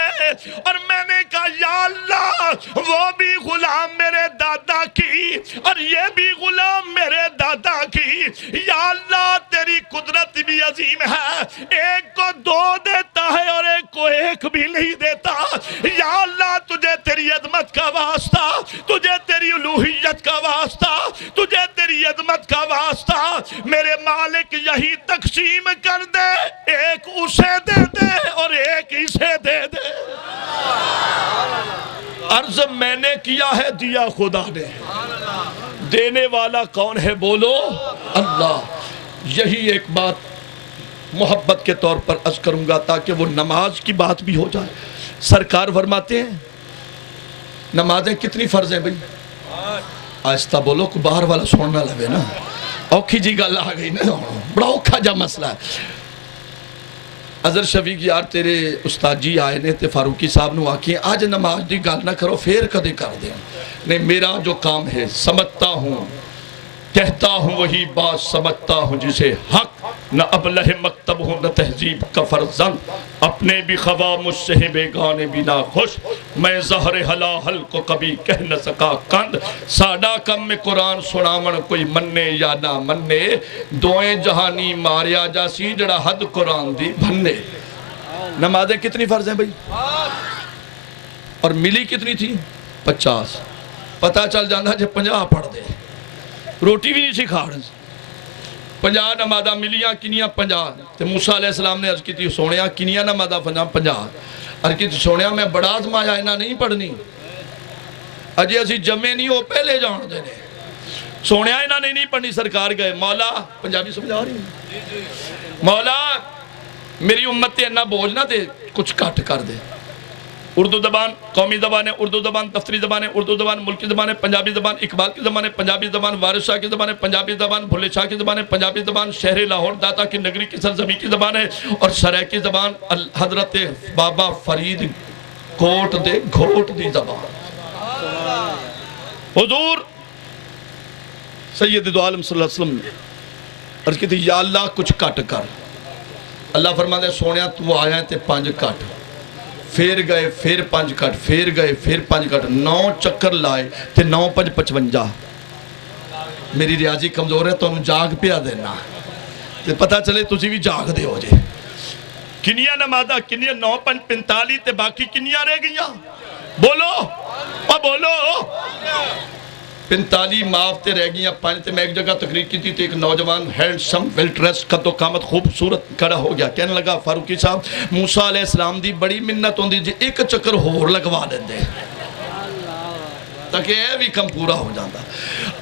اور میں نے کہا یا اللہ وہ بھی غلام میرے دادا کی اور یہ بھی غلام میرے دادا کی. یا اللہ تیری قدرت بھی عظیم ہے، ایک کو 2 دیتا ہے اور ایک کو 1 بھی نہیں دیتا. یا اللہ تجھے تیری عظمت کا واسطہ، تجھے تیری الوہیت کا واسطہ، تجھے تیری عظمت کا واسطہ، میرے مالک یہی تقسیم کر دے، ایک اسے دے دے اور ایک اسے دے دے. عرض میں نے کیا ہے، دیا خدا نے. دینے والا کون ہے بولو؟ اللہ. یہی ایک بات محبت کے طور پر عرض کروں گا تاکہ وہ نماز کی بات بھی ہو جائے. سرکار فرماتے ہیں نمازیں کتنی فرض ہیں بھئی؟ آہستہ بولو کہ باہر والا سننا لگے نا. اوکھی جی گل آ گئی نا، بڑا اوکھا جا مسئلہ ہے. اظہر شفیق یار تیرے استاد جی آئے نے تے فاروقی صاحب نو آکھیں آج نماز دی گل نہ کرو، پھر کدے کر دیں. نہیں، میرا جو کام ہے سمجھتا ہوں، کہتا ہوں وہی بات سمجھتا ہوں جسے حق، نہ ابلہ مکتب ہوں نہ تہذیب کا فرزند، اپنے بھی خوا مجھ سے بیگانے بھی نہ خوش، میں زہر حلاحل کو کبھی کہہ نہ سکا کند. ساڑا کم میں قرآن سناون کوئی مننے یا نہ مننے، دوئیں جہانی ماریا جاسی جڑا حد قرآن دی بھننے. نمازیں کتنی فرض ہیں بھئی؟ اور ملی کتنی تھی؟ 50. پتہ چل جانا جب 50 پڑھ دے، روٹی بھی نہیں سکھا رہے. 50 نمازاں ملیاں کنیاں 50 تے موسیٰ علیہ السلام نے عرض کی تھی سونیا کنیاں نمازاں 50 عرض کی تھی سونیا میں بڑا آزمایا انہاں نہیں پڑھنی اجے اسی جمعے نہیں ہو پہلے جان دینے سونیا انہاں نے نہیں پڑھنی سرکار گئے مولا پنجابی سمجھا رہی ہیں مولا میری امت تے انہا بوجھ نہ دے کچھ کٹ کر دے اردو زبان قومی زبان ہے اردو زبان دفتری زبان ہے اردو زبان ملکی زبان ہے پنجابی زبان اقبال کی زبان ہے پنجابی زبان وارث شاہ کی زبان ہے پنجابی زبان بھلے شاہ کی زبان ہے پنجابی زبان شہر لاہور داتا کی نگری کی سرزمین کی زبان ہے اور سرائکی زبان حضرت بابا فرید کوٹ دے گھوٹ دی زبان حضور سید دو عالم صلی اللہ علیہ وسلم نے عرض کی تھی یا اللہ کچھ کٹ کر اللہ فرما دے سونیا تو آیا ہے تے 5 کٹ پھر گئے پھر 5 کٹ پھر گئے پھر 5 کٹ 9 چکر لائے تے 9 5 55 میری ریاضی کمزور ہے تو انہوں جاگ پیا دینا تے پتہ چلے تجھے بھی جاگ دے ہو جے کنیاں نمازہ کنیاں 9 5 45 تے باقی کنیاں رہ گئیاں بولو بولو 45 معاف تے رہ گئیاں 5 تے میں ایک جگہ تقریر کی تھی تے ایک نوجوان ہینڈسم ویل ڈریس قد و قامت خوبصورت کھڑا ہو گیا کہنے لگا فاروقی صاحب موسیٰ علیہ السلام دی بڑی منت ہوندی جی ایک چکر ہور لگوا لیندے تاکہ اے بھی کم پورا ہو جاندہ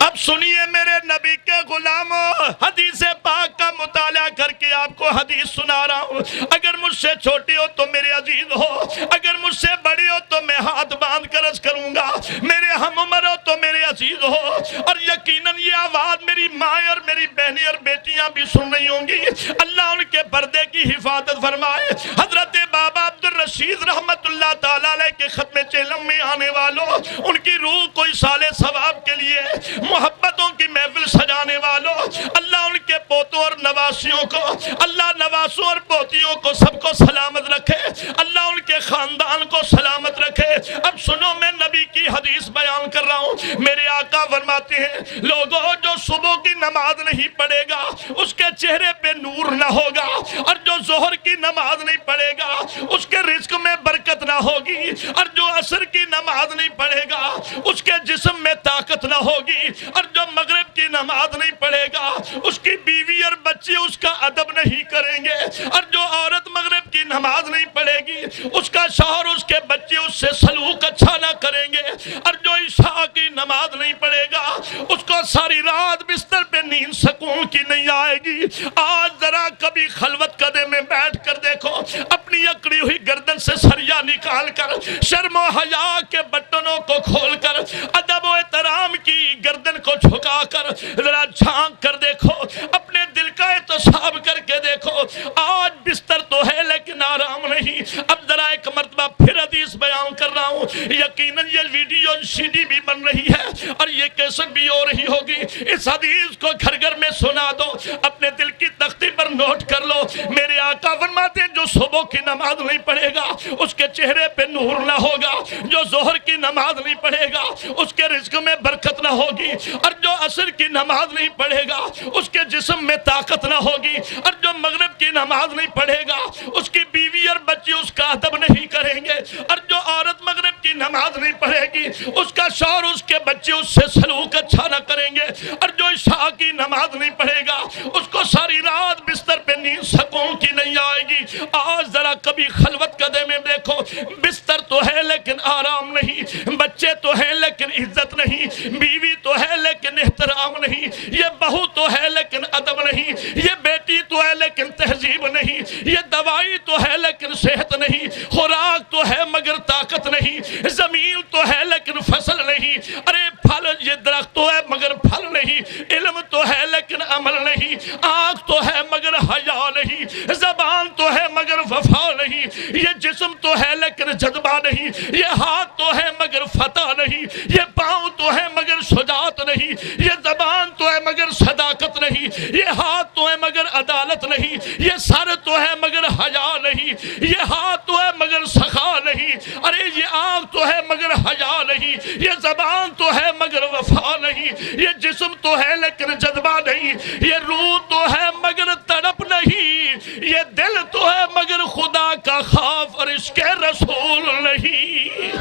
اب سنیے میرے نبی کے غلاموں حدیث پاک کا مطالعہ کر کے آپ کو حدیث سنا رہا ہوں اگر مجھ سے چھوٹی ہو تو میرے عزیز ہو اگر مجھ سے بڑی ہو تو میں ہاتھ باندھ کر عرض کروں گا میرے ہم عمر ہو تو میرے عزیز ہو اور یقیناً یہ آواز میری ماں اور میری بہنیں اور بیٹیاں بھی سن رہی ہوں گی اللہ ان کے پردے کی حفاظت فرمائے حضرت بابا عبدالرشید رحمت اللہ تعالیٰ علیہ کے ختم چلم میں آنے والوں ان کی روح کوئی سال ثواب کے لیے محبتوں کی محفل سجانے والوں اللہ ان کے پوتوں اور نواسیوں کو اللہ نواسوں اور پوتیوں کو سب کو سلامت رکھے اللہ ان کے خاندان کو سلامت رکھے اب سنو میں نبی کی حدیث بیان کر رہا ہوں میرے آقا فرماتے ہیں لوگوں جو صبح کی نماز نہیں پڑھے گا اس کے چہرے پہ نور نہ ہوگا اور جو ظہر کی نماز نہیں پڑھے گا اس کے رزق میں برکت نہ ہوگی اور جو عصر کی نماز نہیں پڑھے گا اس کے جسم میں طاقت نہ ہوگی اور جو مغرب کی نماز نہیں پڑھے گا اس کی بیوی اور بچے اس کا ادب نہیں کریں گے اور جو عورت مغرب کی نماز نہیں پڑھے گی اس کا شوہر اس کے بچے اس سے سلوک اچھا نہ کریں گے اور جو عشاء کی نماز نہیں پڑھے گا اس کو ساری رات بستر پہ نیند سکون کی نہیں آئے گی آج ذرا کبھی خلوت قدے میں بیٹھ کر دیکھو اپنی اکڑی ہوئی گردن سے سریا نکال کر شرم و حیا کے بٹنوں کو کھول کر ادب و احترام کی گردن کو جھکا کر ذرا جھانک کر دیکھو اپنے دل کا احتساب کر کے دیکھو آج بستر تو ہے لیکن آرام نہیں اب ذرا ایک مرتبہ پھر حدیث بیان کر رہا ہوں یقیناً یہ ویڈیو سی ڈی بھی بن رہی ہے اور یہ کیسٹ بھی ہو رہی ہوگی اس حدیث کو گھر گھر میں سنا دو اپنے دل کی تختی پر نوٹ کر لو میرے آقا فرماتے ہیں جو صبح کی نماز نہیں پڑھے گا اس کے چہرے پہ نور نہ ہوگا جو ظہر کی نماز نہیں پڑھے گا اس کے رزق میں برکت نہ ہوگی اور جو عصر کی نماز نہیں پڑھے گا اس کے جسم میں طاقت نہ ہوگی اور جو مغرب کی نماز نہیں پڑھے گا اس کی بیوی اور بچے اس کا ادب نہیں کریں گے اور جو عورت مغرب کی نماز نہیں پڑھے گی اس کا شوہر اس کے بچے اس سے سلوک اچھا نہ کریں گے اور جو عشاء کی نماز نہیں پڑھے گا اس کو ساری رات بستر پہ نیند سکون کی نہیں آئے گی آج ذرا کبھی خلوت قدے میں دیکھو بستر تو ہے لیکن آرام نہیں بچے تو ہیں لیکن عزت نہیں بیوی تو ہے لیکن احترام نہیں یہ بہو تو ہے لیکن ادب نہیں یہ بیٹی تو ہے لیکن تہذیب نہیں یہ دوائی تو ہے لیکن صحت نہیں خوراک تو ہے مگر طاقت نہیں زمین تو ہے لیکن فصل نہیں ارے پھل یہ درخت تو ہے مگر پھل نہیں علم تو ہے لیکن عمل نہیں آنکھ تو ہے مگر حیا نہیں زبان تو ہے مگر وفا نہیں یہ جسم تو ہے لیکن جذبہ نہیں یہ ہاتھ تو ہے مگر فتح نہیں یہ پاؤں تو ہے مگر شجاعت نہیں یہ زبان تو ہے مگر صداقت نہیں یہ ہاتھ تو ہے مگر عدالت نہیں یہ سر تو ہے مگر حیا نہیں یہ ہاتھ تو ہے مگر سخا نہیں ارے یہ آنکھ تو ہے مگر حیا نہیں یہ زبان تو ہے مگر وفا نہیں یہ جسم تو ہے لیکن جذبہ نہیں یہ روح تو ہے مگر تڑپ نہیں یہ دل تو ہے مگر خدا کا خوف اور عشق رسول نہیں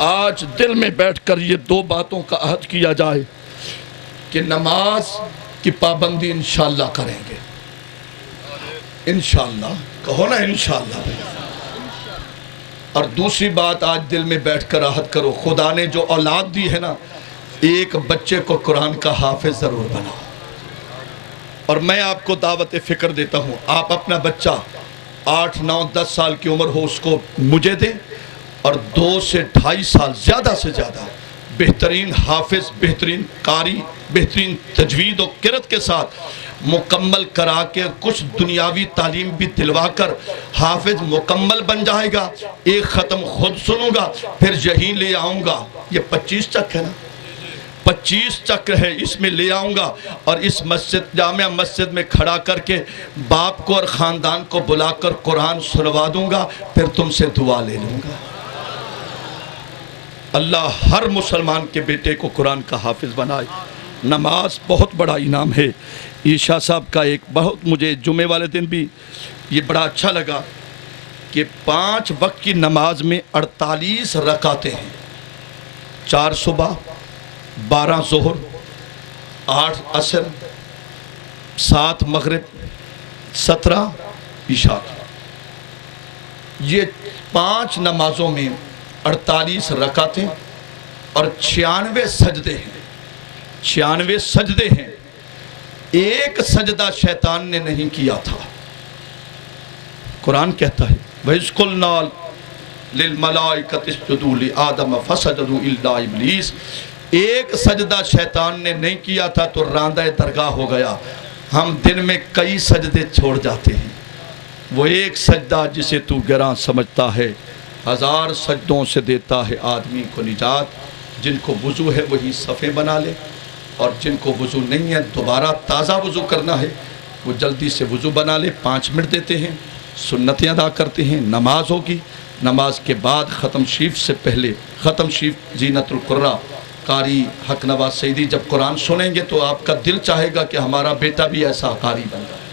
آج دل میں بیٹھ کر یہ 2 باتوں کا عہد کیا جائے کہ نماز کی پابندی انشاءاللہ کریں گے. انشاءاللہ کہو نا انشاءاللہ. اور دوسری بات آج دل میں بیٹھ کر راحت کرو, خدا نے جو اولاد دی ہے نا, ایک بچے کو قرآن کا حافظ ضرور بناؤ. اور میں آپ کو دعوت فکر دیتا ہوں, آپ اپنا بچہ 8, 9, 10 سال کی عمر ہو اس کو مجھے دیں, اور 2 سے 2.5 سال زیادہ سے زیادہ بہترین حافظ, بہترین قاری, بہترین تجوید و قرأت کے ساتھ مکمل کرا کے کچھ دنیاوی تعلیم بھی دلوا کر حافظ مکمل بن جائے گا. ایک ختم خود سنوں گا, پھر یہیں لے آؤں گا. یہ 25 چک ہے نا, 25 چکر ہے, اس میں لے آؤں گا اور اس مسجد, جامعہ مسجد میں کھڑا کر کے باپ کو اور خاندان کو بلا کر قرآن سنوا دوں گا, پھر تم سے دعا لے لوں گا. اللہ ہر مسلمان کے بیٹے کو قرآن کا حافظ بنائے. نماز بہت بڑا انعام ہے. یہ شاہ صاحب کا ایک بہت, مجھے جمعے والے دن بھی یہ بڑا اچھا لگا کہ 5 وقت کی نماز میں 48 رکعتیں ہیں. 4 صبح, 12 ظہر, 8 عصر, 7 مغرب, 17 عشاء. یہ 5 نمازوں میں 48 رکعتیں اور 96 سجدے ہیں. 96 سجدے ہیں. ایک سجدہ شیطان نے نہیں کیا تھا. قرآن کہتا ہے وَإِذْ قُلْنَا لِلْمَلَائِكَةِ اسْجُدُوا لِآدَمَ فَسَجَدُوا إِلَّا إِبْلِيسَ. ایک سجدہ شیطان نے نہیں کیا تھا تو راندہ درگاہ ہو گیا. ہم دن میں کئی سجدے چھوڑ جاتے ہیں. وہ ایک سجدہ جسے تو گراں سمجھتا ہے 1000 سجدوں سے دیتا ہے آدمی کو نجات. جن کو وضو ہے وہی صفیں بنا لے, اور جن کو وضو نہیں ہے دوبارہ تازہ وضو کرنا ہے وہ جلدی سے وضو بنا لے. 5 منٹ دیتے ہیں, سنتیں ادا کرتے ہیں, نماز ہوگی. نماز کے بعد ختم شریف سے پہلے, ختم شریف زینت القرآ قاری حق نواز سیدی جب قرآن سنیں گے تو آپ کا دل چاہے گا کہ ہمارا بیٹا بھی ایسا قاری بن جائے.